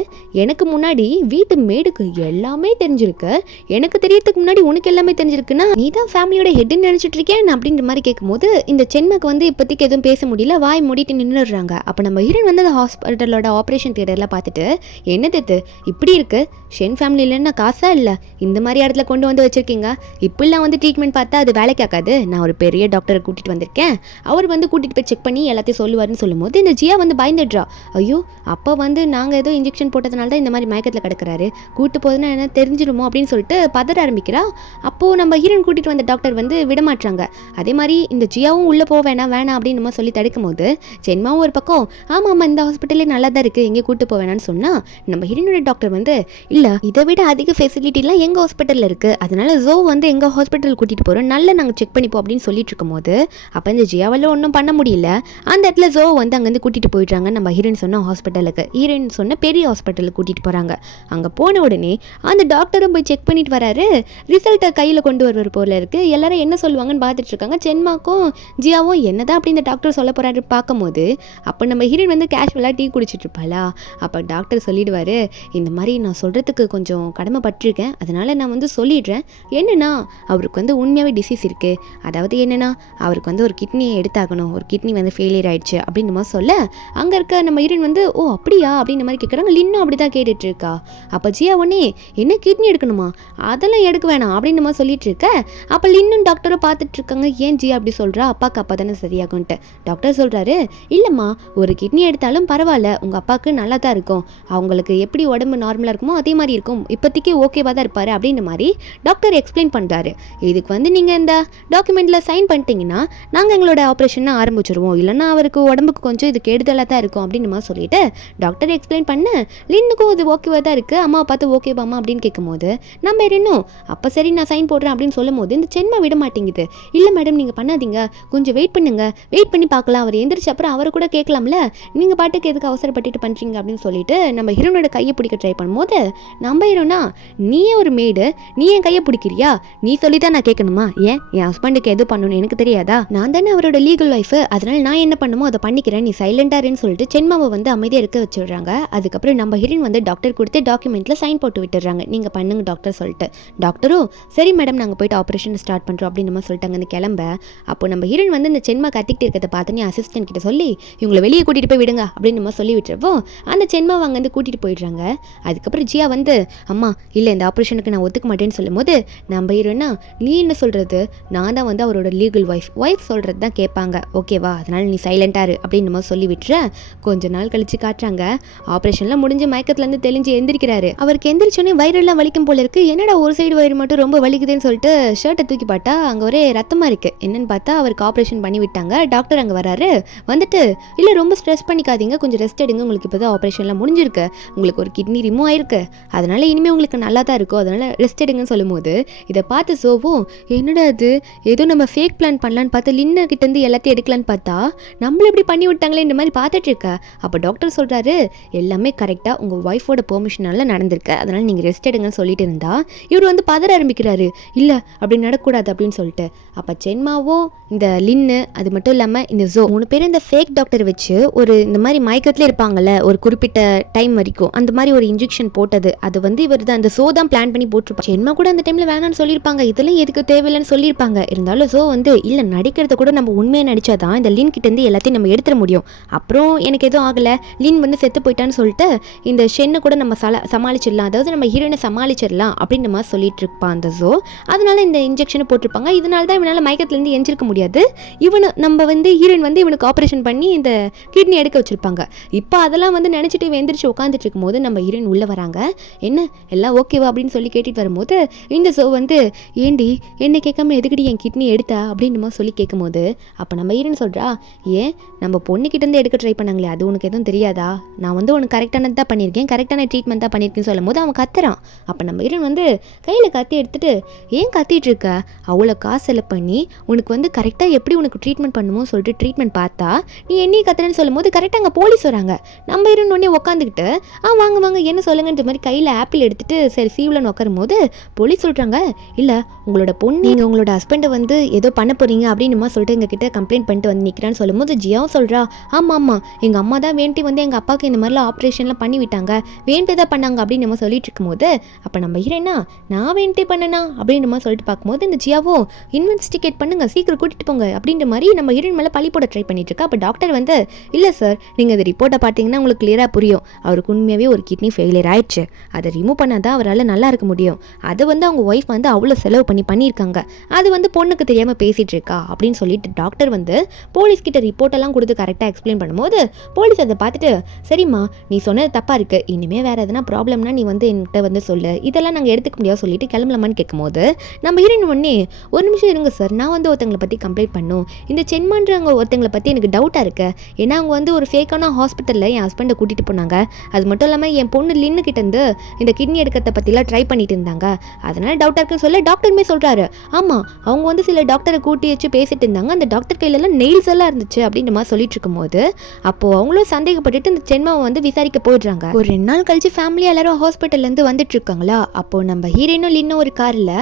எனக்கு முன்னாடி வீட்டு மேடுக்கு எல்லாமே தெரிஞ்சிருக்கு, எனக்கு தெரியறதுக்கு முன்னாடி உனக்கு எல்லாமே தெரிஞ்சிருக்குன்னா நீ தான் ஃபேமிலியோட ஹெட்னு நினச்சிட்டு இருக்கேன் அப்படின்ற மாதிரி கேட்கும்போது இந்த சென்மைக்கு வந்து இப்போதைக்கு எதுவும் பேச முடியல, வாய் மூடிட்டு நின்றுடுறாங்க. அப்போ நம்ம ஹீரோன் வந்து அந்த ஹாஸ்பிட்டலோட ஆப்ரேஷன் தியேட்டரில் பார்த்துட்டு என்னது இப்படி இருக்கு, ஷென் ஃபேமிலியிலன்னா காசா இல்லை இந்த மாதிரி இடத்துல கொண்டு வந்து வச்சிருக்கீங்க, இப்படிலாம் வந்து ட்ரீட்மெண்ட் பார்த்தா அது வேலை கேட்காது, நான் ஒரு பெரிய டாக்டரை கூட்டிகிட்டு வந்திருக்கேன், அவர் வந்து கூட்டிகிட்டு போய் செக் பண்ணி எல்லாத்தையும் சொல்லுவார்னு சொல்லும்போது இந்த ஜியா வந்து பயந்துடுறா. ஐயோ அப்போ வந்து நாங்கள் ஏதோ இன்ஜெக்ஷன் போட்டதுனால தான் இந்த மாதிரி மயக்கத்தில் கிடக்கிறாரு, கூட்டு போதுன்னா என்ன தெரிஞ்சிடுமோ அப்படின்னு சொல்லிட்டு பதற ஆரம்பிக்கிறா. அப்போது நம்ம ஹீரோன் கூட்டிகிட்டு வந்த டாக்டர் வந்து விடமாட்டாங்க. அதே மாதிரி இந்த ஜியாவும் உள்ளே போக வேணாம் அப்படின்னு நம்ம சொல்லி தடுக்கும் போது சென்மாவும் ஒரு பக்கம் ஆமாம் இந்த ஹாஸ்பிட்டலே நல்லா தான் இருக்குது எங்கே கூட்டு போக வேணான்னு சொன்னால் நம்ம ஹீரோனோட டாக்டர் வந்து இல்லை இதை விட அதிக ஃபெசிலிட்டிலாம் எங்கள் ஹாஸ்பிட்டலில் இருக்குது, அதனால ஜோ வந்து எங்கள் ஹாஸ்பிட்டல் கூட்டிகிட்டு போகிறோம் நல்லா நாங்கள் செக் பண்ணிப்போம் அப்படின்னு சொல்லிட்டு இருக்கும்போது அப்போ இந்த ஜியாவால் ஒன்றும் பண்ண முடியல. அந்த இடத்துல ஜோ வந்து அங்கேருந்து கூட்டிகிட்டு போயிடுறாங்க நம்ம ஹீரோயின் சொன்ன ஹாஸ்பிட்டலுக்கு. ஹீரோயின் சொன்ன பெரிய ஹாஸ்பிட்டலுக்கு கூட்டிகிட்டு போகிறாங்க. அங்கே போன உடனே அந்த டாக்டரும் போய் செக் பண்ணிட்டு வராரு, ரிசல்ட்டை கையில் கொண்டு வருவார் போல இருக்குது. எல்லாரும் என்ன சொல்லுவாங்கன்னு பார்த்துட்டு இருக்காங்க. சென்மாக்கும் ஜியாவும் என்னதான் அப்படி இந்த டாக்டர் சொல்ல போகிறாரு பார்க்கும்போது அப்போ நம்ம ஹீரோயின் வந்து கேஷுவலாக டீ குடிச்சிட்டு இருப்பாளா. அப்போ டாக்டர் சொல்லிடுவார், இந்த மாதிரி நான் சொல்கிறதுக்கு கொஞ்சம் கடமைப்பட்டிருக்கேன், அதனால் நான் வந்து சொல்லிடுறேன், என்னென்னா அவருக்கு வந்து உண்மையாகவே டிசீஸ் இருக்குது, அதாவது என்னென்னா அவருக்கு வந்து ஒரு கிட்னியை எடுத்தாகணும், ஒரு கிட்னி வந்து ஃபெயிலியர் ஆகிடுச்சு அப்படின்ற மாதிரி சொல்ல அங்கே இருக்க நம்ம ஹீரோயின் வந்து ஓ அப்படியா அப்படின்ற மாதிரி கேட்குறாங்க. லின்னும் அப்படி தான் கேட்டுட்டு இருக்கா. அப்போ ஜியா உடனே என்ன கிட்னி எடுக்கணுமா, அதெல்லாம் எடுக்க வேணாம் அப்படின்ற மாதிரி சொல்லிட்டு இருக்க. அப்போ லின்னும் டாக்டரும் பார்த்துட்டு இருக்காங்க, ஏன் ஜியா அப்படி சொல்கிறா, அப்பாவுக்கு அப்பா தானே சரியாகும்ன்ட்டு. டாக்டர் சொல்கிறாரு, இல்லைம்மா ஒரு கிட்னி எடுத்தாலும் பரவாயில்ல, உங்கள் அப்பாவுக்கு நல்லா தான் இருக்கும், அவங்களுக்கு எப்படி உடம்பு நார்மலாக இருக்குமோ அதே மாதிரி இருக்கும், இப்போதைக்கு ஓகேவாக தான் இருப்பார் அப்படின்ற மாதிரி டாக்டர் எக்ஸ்பிளைன் பண்ணுறாரு. இதுக்கு வந்து நீங்கள் இந்த டாக்குமெண்ட்டில் சைன் பண்ணிட்டீங்கன்னா நாங்கள் எங்களோட ஆப்ரேஷனை ஆரம்பிச்சிருவோம், இல்லைன்னா அவருக்கு உடம்புக்கு கொஞ்சம் இது கெடுதலாக தான் இருக்கும் அப்படின்னு மாதிரி சொல்லிட்டு டாக்டர் எக்ஸ்பிளைன் பண்ண லின்னுக்கும் இது ஓகேவாக தான் இருக்குது, அம்மா பார்த்து ஓகேவாம்மா அப்படின்னு கேட்கும்போது நம்ம இன்னும் அப்போ சரி நான் சைன் போடுறேன் அப்படின்னு சொல்லும் போது இந்த சென்மா விட மாட்டேங்குது. இல்லை மேடம் நீங்கள் பண்ணாதீங்க, கொஞ்சம் வெயிட் பண்ணுங்கள், வெயிட் பண்ணி பார்க்கலாம், அவர் எந்திரிச்ச அப்புறம் அவரை கூட கேட்கலாம்ல, நீங்கள் பாட்டுக்கு எதுக்கு அவசரப்பட்டுட்டு பண்ணுறீங்க அப்படின்னு சொல்லிட்டு நம்ம ஹீரோனோட கையை பிடிக்க ட்ரை பண்ணும்போது நம்ம ஹீரோனா நீயே ஒரு மேடு, நீ என் கையை பிடிக்கிறியா, நீ சொல்லி தான் நான் கேட்கணுமா, ஏன் என் ஹஸ்பண்டுக்கு எது பண்ணணும்னு எனக்கு தெரியாதா, நான் தானே அவரோட லீகல் ஒய்ஃபு, அதனால நான் என்ன பண்ணுமோ அதை பண்ணிக்கிறேன், நீ சைலண்டாருன்னு சொல்லிட்டு சென்மாவை வந்து அமைதியாக இருக்க வச்சுடுறாங்க. அதுக்கப்புறம் நம்ம ஹீரோயின் வந்து டாக்டர் கொடுத்து டாக்குமெண்ட்டில் சைன் போட்டு விட்டுறாங்க, நீங்கள் பண்ணுங்க டாக்டர் சொல்லிட்டு. டாக்டரும் சரி மேடம் நாங்கள் போயிட்டு ஆப்ரேஷன் ஸ்டார்ட் பண்ணுறோம் அப்படின்னு நம்ம சொல்லிட்டாங்கன்னு கிளம்ப. அப்போ நம்ம ஹீரோயின் வந்து இந்த சென்மா கத்திக்கிட்டு இருக்கிறத பார்த்து நீ அசிஸ்டன்ட் கிட்ட சொல்லி இவங்களை வெளியே கூட்டிகிட்டு போய் விடுங்க அப்படின்னு நம்ம சொல்லி விட்டுறப்போ அந்த சென்மா அவங்க வந்து கூட்டிகிட்டு போயிடுறாங்க. அதுக்கப்புறம் ஜியா வந்து அம்மா இல்லை இந்த ஆப்ரேஷனுக்கு நான் ஒத்துக்க மாட்டேன்னு சொல்லும் போது நம்ம ஹீரோயினா நீ என்ன சொல்கிறது, நான் தான் வந்து அவரோட லீகல் ஒய்ஃப் சொல்கிறது தான் கேட்பாங்க ஓகேவா, அதனால் நீ சைலண்டாரு அப்படின்னு நம்ம சொல்லி விட்டுற. கொஞ்ச நாள் கழிச்சு காட்டுறாங்க, ஆப்ரேஷன்லாம் முடிஞ்சு மயக்கத்துலேருந்து தெளிஞ்சு எந்திரிக்கிறாரு. அவருக்கு எந்திரிச்சோன்னே வயிறெல்லாம் வலிக்கும் போல இருக்குது, என்னடா ஒரு சைடு வயிறு மட்டும் ரொம்ப வலிக்குதுன்னு சொல்லிட்டு ஷர்ட்டை தூக்கி பார்த்தா அங்கே ஒரே ரத்தமாக இருக்குது. என்னன்னு பார்த்தா அவருக்கு ஆப்ரேஷன் பண்ணி விட்டாங்க. டாக்டர் அங்கே வராரு, வந்துட்டு இல்லை ரொம்ப ஸ்ட்ரெஸ் பண்ணிக்காதீங்க, கொஞ்சம் ரெஸ்ட் எடுங்க, உங்களுக்கு இப்போ தான் ஆப்ரேஷன்லாம் முடிஞ்சிருக்கு, உங்களுக்கு ஒரு கிட்னி ரிமூவ் ஆயிருக்கு, அதனால இனிமேல் உங்களுக்கு நல்லா தான் இருக்கும், அதனால ரெஸ்ட் எடுங்கன்னு சொல்லும்போது இதை பார்த்து சோவும் என்னடா அது ஏதோ நம்ம ஃபேக் பிளான் பண்ணலான்னு பார்த்து லின்னு கிட்டேருந்து எல்லாத்தையும் எடுக்கலான்னு பார்த்தா நம்மள இப்படி பண்ணி விட்டாங்களே இந்த மாதிரி பார்த்துட்டு இருக்க. அப்போ டாக்டர் சொல்கிறாரு எல்லாமே கரெக்டாக உங்கள் ஒய்ஃபோட பெர்மிஷனால நடந்திருக்கு, அதனால் நீங்கள் ரெஸ்ட் எடுங்கன்னு சொல்லிட்டு இருந்தா இவர் வந்து பதற ஆரம்பிக்கிறாரு. இல்லை அப்படி நடக்கூடாது அப்படின்னு சொல்லிட்டு. அப்போ சென்மாவும் இந்த லின்னு அது மட்டும் இல்லாமல் இந்த ஜோ 3 பேரும் இந்த ஃபேக் டாக்டர் வச்சு ஒரு இந்த மாதிரி மயக்கத்தில் இருப்பாங்கல்ல ஒரு குறிப்பிட்ட டைம் வரைக்கும் அந்த மாதிரி ஒரு இன்ஜெக்ஷன் போட்டது அது வந்து இவர் தான் அந்த ஜோ தான் பிளான் பண்ணி போட்டிருப்பாங்க. சென்மா கூட அந்த டைமில் வேணாம்னு சொல்லியிருப்பாங்க, இதெல்லாம் எதுக்கு தேவையில்லைன்னு சொல்லியிருப்பாங்க. இருந்தாலும் ஜோ வந்து இல்லை நடிக்கிறத கூட நம்ம உண்மையாக நடிச்சாதான் இந்த லின் கிட்டேருந்து எல்லாத்தையும் நம்ம எடுத்துட முடியும், அப்புறம் எனக்கு எதுவும் ஆகலை லின் வந்து செத்து போயிட்டான்னு சொல்லிட்டு இந்த ஷென்னை கூட நம்ம சமாளிச்சிடலாம், அதாவது நம்ம ஹீரோயினை சமாளிச்சிடலாம் அப்படின்ற மாதிரி சொல்லிட்டு இருப்பான் அந்த ஜோ. அதனால இந்த இன்ஜெக்ஷனை போட்டிருப்பாங்க. இதனால தான் இவனால் மயக்கத்துலேருந்து எஞ்சிருக்க முடியாது. இவனு நம்ம வந்து ஹீரோயின் வந்து இவனுக்கு ஆப்ரேஷன் பண்ணி இந்த கிட்னி எடுக்க வச்சிருப்பாங்க. இப்போ அதெல்லாம் வந்து நினச்சிட்டு எந்திரிச்சு உட்காந்துட்டு இருக்கும்போது நம்ம ஹீரோயின் உள்ளே வராங்க. என்ன எல்லாம் ஓகேவா அப்படின்னு சொல்லி கேட்டுட்டு வரும்போது இந்த ஜோ வந்து ஏண்டி என்ன கேட்காம எதுக்கடி என் கிட்னி எடுத்தா அப்படின்னு சொல்லி கேட்கும்போது அப்போ நம்ம ஹீரோயின் சொல்கிறா, ஏன் நம்ம பொண்ணுக்கிட்டேருந்து எடுக்க ட்ரை பண்ணாங்களே அது உனக்கு எதுவும் தெரியாதா, நான் வந்து உனக்கு கரெக்டானது தான் பண்ணியிருக்கேன், கரெக்டான ட்ரீட்மெண்ட் தான் பண்ணியிருக்கேன்னு சொல்லும் போது அவன் கத்துறான். அப்போ நம்ம ஹீரோயின் வந்து கையில் கத்தி எடுத்துட்டு ஏன் கத்திட்டு இருக்க, அவ்வளோ காசு செலவு பண்ணி உனக்கு வந்து கரெக்டாக எப்படி உனக்கு ட்ரீட்மெண்ட் பண்ணுமோ சொல்லிட்டு ட்ரீட்மெண்ட் பார்த்தா நீ என்னையும் கத்துறேன்னு சொல்லும் போது கரெக்டாக அங்கே போலீஸ் வராங்க. நம்ம ஹீரோயின் உடனே உட்காந்துக்கிட்டு வாங்க வாங்க என்ன சொல்லுங்கன்ற மாதிரி கையில் ஆப்பிள் எடுத்துட்டு சரி சீவ்லன்னு உட்காரும் போது போலீஸ் சொல்கிறாங்க, இல்லை உங்களோட பொண்ணு நீங்கள் உங்களோட ஹஸ்பண்டை வந்து ஏதோ பண்ண போகிறீங்க அப்படின்னு சொல்லிட்டு எங்ககிட்ட கம்ப்ளைண்ட் பண்ணிட்டு வந்து நிற்கிறான்னு சொல்லும் போது ஜியாவும் சொல்கிறா, ஆமாம் ஆமாம் எங்கள் அம்மா தான் வேண்டி வந்து எங்கள் அப்பாவுக்கு இந்த மாதிரிலாம் ஆப்ரேஷன்லாம் பண்ணி விட்டாங்க, வேண்டி தான் பண்ணாங்க அப்படின்னு நம்ம சொல்லிட்டு இருக்கும்போது அப்போ நம்ம ஹீரோயினா நான் வேண்டி பண்ணனா அப்படின்ற மாதிரி சொல்லிட்டு பார்க்கும்போது இந்த ஜியாவும் இன்வெஸ்டிகேட் பண்ணுங்க சீக்கிரம் கூட்டிகிட்டு போங்க அப்படின்ற மாதிரி நம்ம ஹீரோயின் மேலே பழி போட ட்ரை பண்ணிட்டு இருக்கா. அப்போ டாக்டர் வந்து இல்லை சார் நீங்கள் இந்த ரிப்போர்ட்டை பார்த்தீங்கன்னா உங்களுக்கு கிளியராக புரியும், அவருக்கு உண்மையாகவே ஒரு கிட்னி ஃபெயிலியர் ஆயிடுச்சு, அதை ரிமூவ் பண்ணால் தான் அவரால் நல்லா இருக்க முடியும், அதை வந்து அவங்க ஒய்ஃப் வந்து அவ்வளோ செலவு பண்ணியிருக்காங்க, அது வந்து பொண்ணுக்கு தெரியாமல் பேசிகிட்டு இருக்கா அப்படின்னு சொல்லிட்டு டாக்டர் வந்து போலீஸ்கிட்ட ரிப்போர்ட்டெல்லாம் கொடுத்து கரெக்டாக எக்ஸ்பிளைன் பண்ணும்போது போலீஸ் அதை பார்த்துட்டு சரிம்மா நீ சொன்னது தப்பாக இருக்குது, இனிமேல் வேறு எதனா ப்ராப்ளம்னா நீ வந்து என்கிட்ட வந்து சொல்லு, இதெல்லாம் நாங்கள் எடுத்துக்க முடியாது சொல்லிட்டு கிளம்பலாமான்னு கேட்கும்போது நம்ம ஹீரோயின் ஒன்னே ஒரு நிமிஷம் இருங்க சார், நான் வந்து ஒருத்தங்களை பற்றி கம்ப்ளைண்ட் பண்ணும், இந்த சென்மான்றவங்க ஒருத்தங்களை பற்றி எனக்கு டவுட்டாக இருக்கு, ஏன்னா அவங்க வந்து ஒரு ஃபேக்கான ஹாஸ்பிட்டலில் என் ஹஸ்பண்டை கூட்டிகிட்டு போனாங்க, அது மட்டும் இல்லாமல் என் பொண்ணு லின்னு கிட்டேருந்து இந்த கிட்னி எடுக்கிறத பற்றிலாம் ட்ரை பண்ணிட்டு இருந்தாங்க, அதனால் டவுட்டாக இருக்குன்னு சொல்ல டாக்டருமே சொல்கிறாரு, ஆமாம் அவங்க வந்து சில டாக்டரை கூட்டி வச்சு பேசிட்டு இருந்தாங்க, அந்த டாக்டர் கையிலலாம் நெயில்ஸ் எல்லாம் இருந்துச்சு அப்படின்ற மாதிரி சொல்லிட்டு இருக்கும்போது அப்போது அவங்களும் சந்தேகப்பட்டுட்டு இந்த சென்மாவை வந்து விசாரிக்க போயிடுறாங்க. ஒரு 2 நாள் கழிச்சு ஃபேமிலியாக எல்லாரும் ஹாஸ்பிட்டல்லேருந்து வந்துட்டு இருக்காங்களா, அப்போது நம்ம ஹீரோயினும் லின்னும் ஒரு காரில்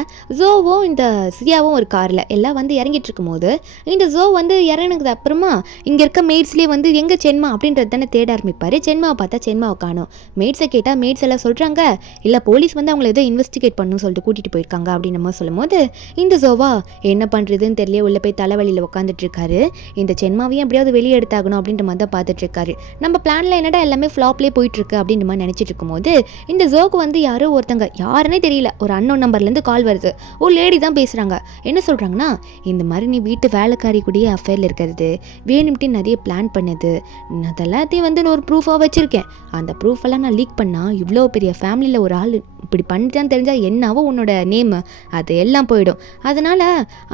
ஜோவும் இந்த சியாவும் ஒரு காரில் எல்லாம் வந்து இறங்கிட்டு இருக்கும்போது இந்த ஜோ வந்து இறங்கினதுக்கு அப்புறமா இங்கே இருக்க மேட்ஸ்லேயே வந்து எங்கே சென்மா அப்படின்றது தானே தேட ஆரம்பிப்பார். சென்மாவை பார்த்தா சென்மாவை காணும். மேட்ஸை கேட்டால் மேட்ஸ் எல்லாம் சொல்கிறாங்க இல்லை போலீஸ் வந்து அவங்கள ஏதோ இன்வெஸ்டிகேட் பண்ணணும்னு சொல்லிட்டு கூட்டிகிட்டு போயிருக்காங்க அப்படின்னு நம்ம சொல்லும் போது இந்த ஜோவா என்ன பண்ணுறதுன்னு தெரியல உள்ளே போய் தலைவலியில் உட்காந்துட்டு இருக்காரு. இந்த சென்மாவையும் எப்படியாவது வெளியே எடுத்தாகணும் அப்படின்ற மாதிரி தான் பார்த்துட்டு இருக்காரு. நம்ம பிளானில் என்னடா எல்லாமே ஃப்ளாப்லேயே போயிட்டுருக்கு அப்படின்ற மாதிரி நினச்சிட்டு இருக்கும்போது இந்த ஜோக்கு வந்து யாரோ ஒருத்தங்க யாருன்னே தெரியல ஒரு அன்னோன் நம்பர்லேருந்து கால் வருது. ஒரு லேடி தான் பேசுகிறாங்க. என்ன சொல்கிறாங்கன்னா இந்த மாதிரி நீ வீட்டு வேலைக்காரி கூடிய அஃபேரில் இருக்கிறது வேணும்ட்டு நிறைய பிளான் பண்ணது அதெல்லாத்தையும் வந்து நான் ஒரு ப்ரூஃபாக வச்சுருக்கேன், அந்த ப்ரூஃபெல்லாம் நான் லீக் பண்ணால் இவ்வளோ பெரிய ஃபேமிலியில் ஒரு ஆள் இப்படி பண்ணிட்டான்னு தெரிஞ்சால் என்னாவோ உன்னோட நேம் அது எல்லாம் போயிடும், அதனால்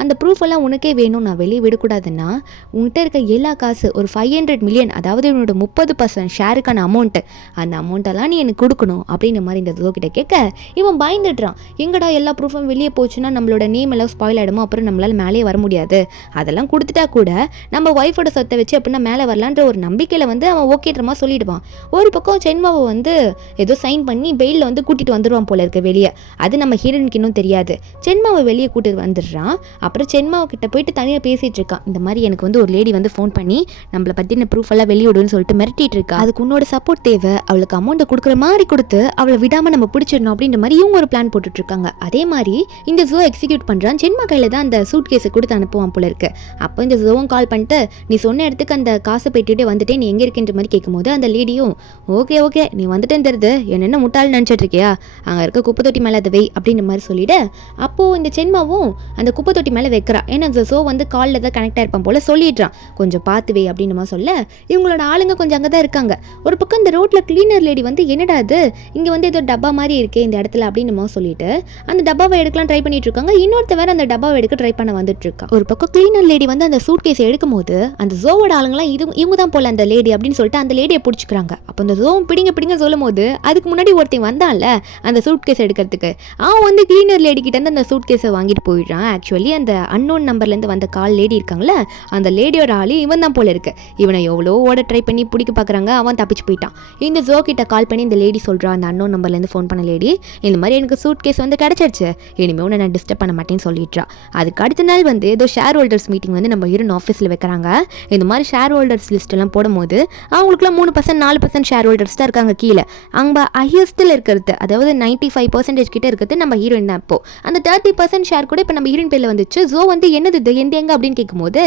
அந்த ப்ரூஃப் எல்லாம் உனக்கே வேணும், நான் வெளியே விடக்கூடாதுன்னா உன்கிட்ட இருக்க எல்லா காசு ஒரு 500 மில்லியன் அதாவது உன்னோட 30% ஷேருக்கான அமௌண்ட்டு அந்த அமௌண்ட்டெல்லாம் நீ எனக்கு கொடுக்கணும் அப்படின்ற மாதிரி இந்த ஜோ கிட்ட கேட்க இவன் பயந்துடுறான். எங்கடா எல்லா ப்ரூஃபும் வெளியே போச்சுன்னா நம்மளோட நேம் எல்லாம் ஸ்பாயில் ஆகிடுமோ, அப்புறம் நம்மளால் மேலே வர முடியாது, அதெல்லாம் கொடுத்துட்டா கூட நம்ம ஒய்ஃபோட சொத்தை வச்சு அப்படின்னா மேலே வரலான்ற ஒரு நம்பிக்கையில் வந்து அவன் ஓகேன்ற மாதிரி சொல்லிடுவான். ஒரு பக்கம் சென்மாவை வந்து ஏதோ சைன் பண்ணி பெயிலில் வந்து கூட்டிகிட்டு வந்துடுவான் போல இருக்க வெளியே. அது நம்ம ஹீரோனுக்கு இன்னும் தெரியாது. சென்மாவை வெளியே கூட்டிட்டு வந்துடுறான். அப்புறம் சென்மாவை கிட்ட போயிட்டு தனியாக பேசிகிட்டு இருக்கான். இந்த மாதிரி எனக்கு வந்து ஒரு லேடி வந்து ஃபோன் பண்ணி நம்மளை பற்றின ப்ரூஃப் எல்லாம் வெளியிடுன்னு சொல்லிட்டு மிரட்டிட்டு இருக்கா, அதுக்கு உன்னோட சப்போர்ட் தேவை, அவளுக்கு அமௌண்ட்டை கொடுக்குற மாதிரி கொடுத்து அவளை விடாமல் நம்ம பிடிச்சிடணும் அப்படின்ற மாதிரி இவங்க ஒரு பிளான் போட்டுட்டு இருக்காங்க. அதே மாதிரி இந்த ஜோ எக்ஸிக்யூட் பண்ணுறான். சென்மா கையில் தான் அந்த சூட் கேஸை கொடுத்து அனுப்புவான் போல இருக்கு. அப்போ இந்த ஜோவும் கால் பண்ணிட்டு நீ சொன்ன இடத்துக்கு அந்த காசை போயிட்டு வந்துட்டு நீ எங்கே இருக்குன்ற மாதிரி கேட்கும்போது அந்த லேடியும் ஓகே ஓகே நீ வந்துட்டேன்னு தெரியுது என்னென்ன முட்டாள் நினச்சிட்டு இருக்கியா, அங்கே இருக்க குப்பை தொட்டி மேலே அதை வை அப்படின்ற மாதிரி சொல்லிவிட்டு அப்போது இந்த சென்மாவும் அந்த குப்பை தொட்டி மேலே வைக்கிறா. ஏன்னா அந்த ஸோ வந்து காலில் தான் கனெக்ட் ஆகிருப்பான் போல் சொல்லிடுறான், கொஞ்சம் பார்த்து வை அப்படின்னு மாதிரி சொல்ல இவங்களோட ஆளுங்க கொஞ்சம் அங்கே தான் இருக்காங்க. ஒரு பக்கம் இந்த ரோட்டில் கிளீனர் லேடி வந்து என்னடா அது இங்கே வந்து ஏதோ டப்பா மாதிரி இருக்கே இந்த இடத்துல அப்படின்னு சொல்லிட்டு அந்த டப்பாவை எடுக்கலாம் ட்ரை பண்ணிட்டு இருக்காங்க. இன்னொருத்த வேற அந்த டப்பாவை எடுக்க ட்ரை பண்ண வந்துட்டு இருக்கா. ஒரு பக்கம் கிளீனர் லேடி வந்து அந்த சூட் கேஸ் எடுக்கும் போது அந்த ஜோவோட ஆளுங்களாம் இவங்க தான் போல அந்த லேடி அப்படின்னு சொல்லிட்டு அந்த லேடியை பிடிச்சிக்கிறாங்க. அப்போ அந்த ஜோ பிடிங்க சொல்லும் போது அதுக்கு முன்னாடி ஒருத்தன் வந்தான்ல அந்த சூட் கேஸ் எடுக்கிறதுக்கு, அவன் வந்து கிளீனர் லேடி கிட்ட இருந்து அந்த சூட் கேஸை வாங்கிட்டு போயிடுறான். ஆக்சுவலி அந்த அன்னோன் நம்பர்லேருந்து வந்த கால் லேடி இருக்காங்களே அந்த லேடியோட ஆளு இவன் தான் போல இருக்கு. இவனை எவ்வளோ ஓட ட்ரை பண்ணி பிடிக்க பார்க்குறாங்க, அவன் தப்பிச்சு போயிட்டான். இந்த ஜோ கிட்ட கால் பண்ணி இந்த லேடி சொல்கிறான், அந்த அன்னோன் நம்பர்லேருந்து ஃபோன் பண்ண லேடி, இந்த மாதிரி எனக்கு சூட் கேஸ் வந்து கிடச்சிருச்சு, இனிமேல் உன்னை நான் டிஸ்டர்ப் பண்ண மாட்டேன்னு சொல்லிடுறா. அதுக்கு அடுத்த நாள் வந்து ஏதோ ஷேர் ஹோல்டர்ஸ் மீட்டிங் வந்து நம்ம ஹீரோயின் ஆஃபீஸில் வைக்கிறாங்க. இந்த மாதிரி ஷேர் ஹோல்டர்ஸ் லிஸ்ட்டெல்லாம் போடும்போது அவங்களுக்குலாம் 3% 4% ஷேர் ஹோல்டர்ஸ் தான் இருக்காங்க கீழே. அங்கே ஹையஸ்ட்டில் இருக்கிறது, அதாவது 95% கிட்ட இருக்கிறது நம்ம ஹீரோயின் தான். இப்போ அந்த 30% ஷேர் கூட இப்போ நம்ம ஹீரோயின் பேரில் வந்துச்சு. ஸோ வந்து என்னது இது எங்க அப்படின்னு கேட்கும்போது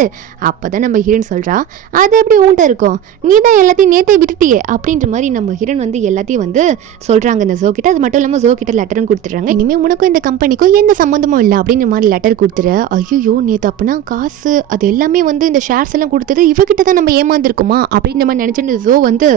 அப்போ தான் நம்ம ஹீரோயின் சொல்கிறா, அது எப்படி உன்ட்ட இருக்கும், நீ தான் எல்லாத்தையும் நேற்றே விட்டுட்டியே அப்படின்ற மாதிரி நம்ம ஹீரோயின் வந்து எல்லாத்தையும் வந்து சொல்கிறாங்க இந்த ஜோ கிட்ட. அது மட்டும் இல்லாமல் ஜோ கிட்ட லெட்டரும் கொடுத்துட்றாங்க, இனிமேல் உனக்கும் இந்த கம்பெனிக்கும் எந்த சம்மந்தமும் இல்லை அப்படின்ற மாதிரி லெட்டர் கொடுத்துரு. ஐயோ நேற்று அப்போனா காசு அது எல்லாமே வந்து இந்த ஷேர்ஸ் எல்லாம் கொடுத்தது இவகிட்ட தான் நம்ம ஏமாந்துருக்குமா அப்படின்ற மாதிரி நினச்சிட்டு ஜோ வந்து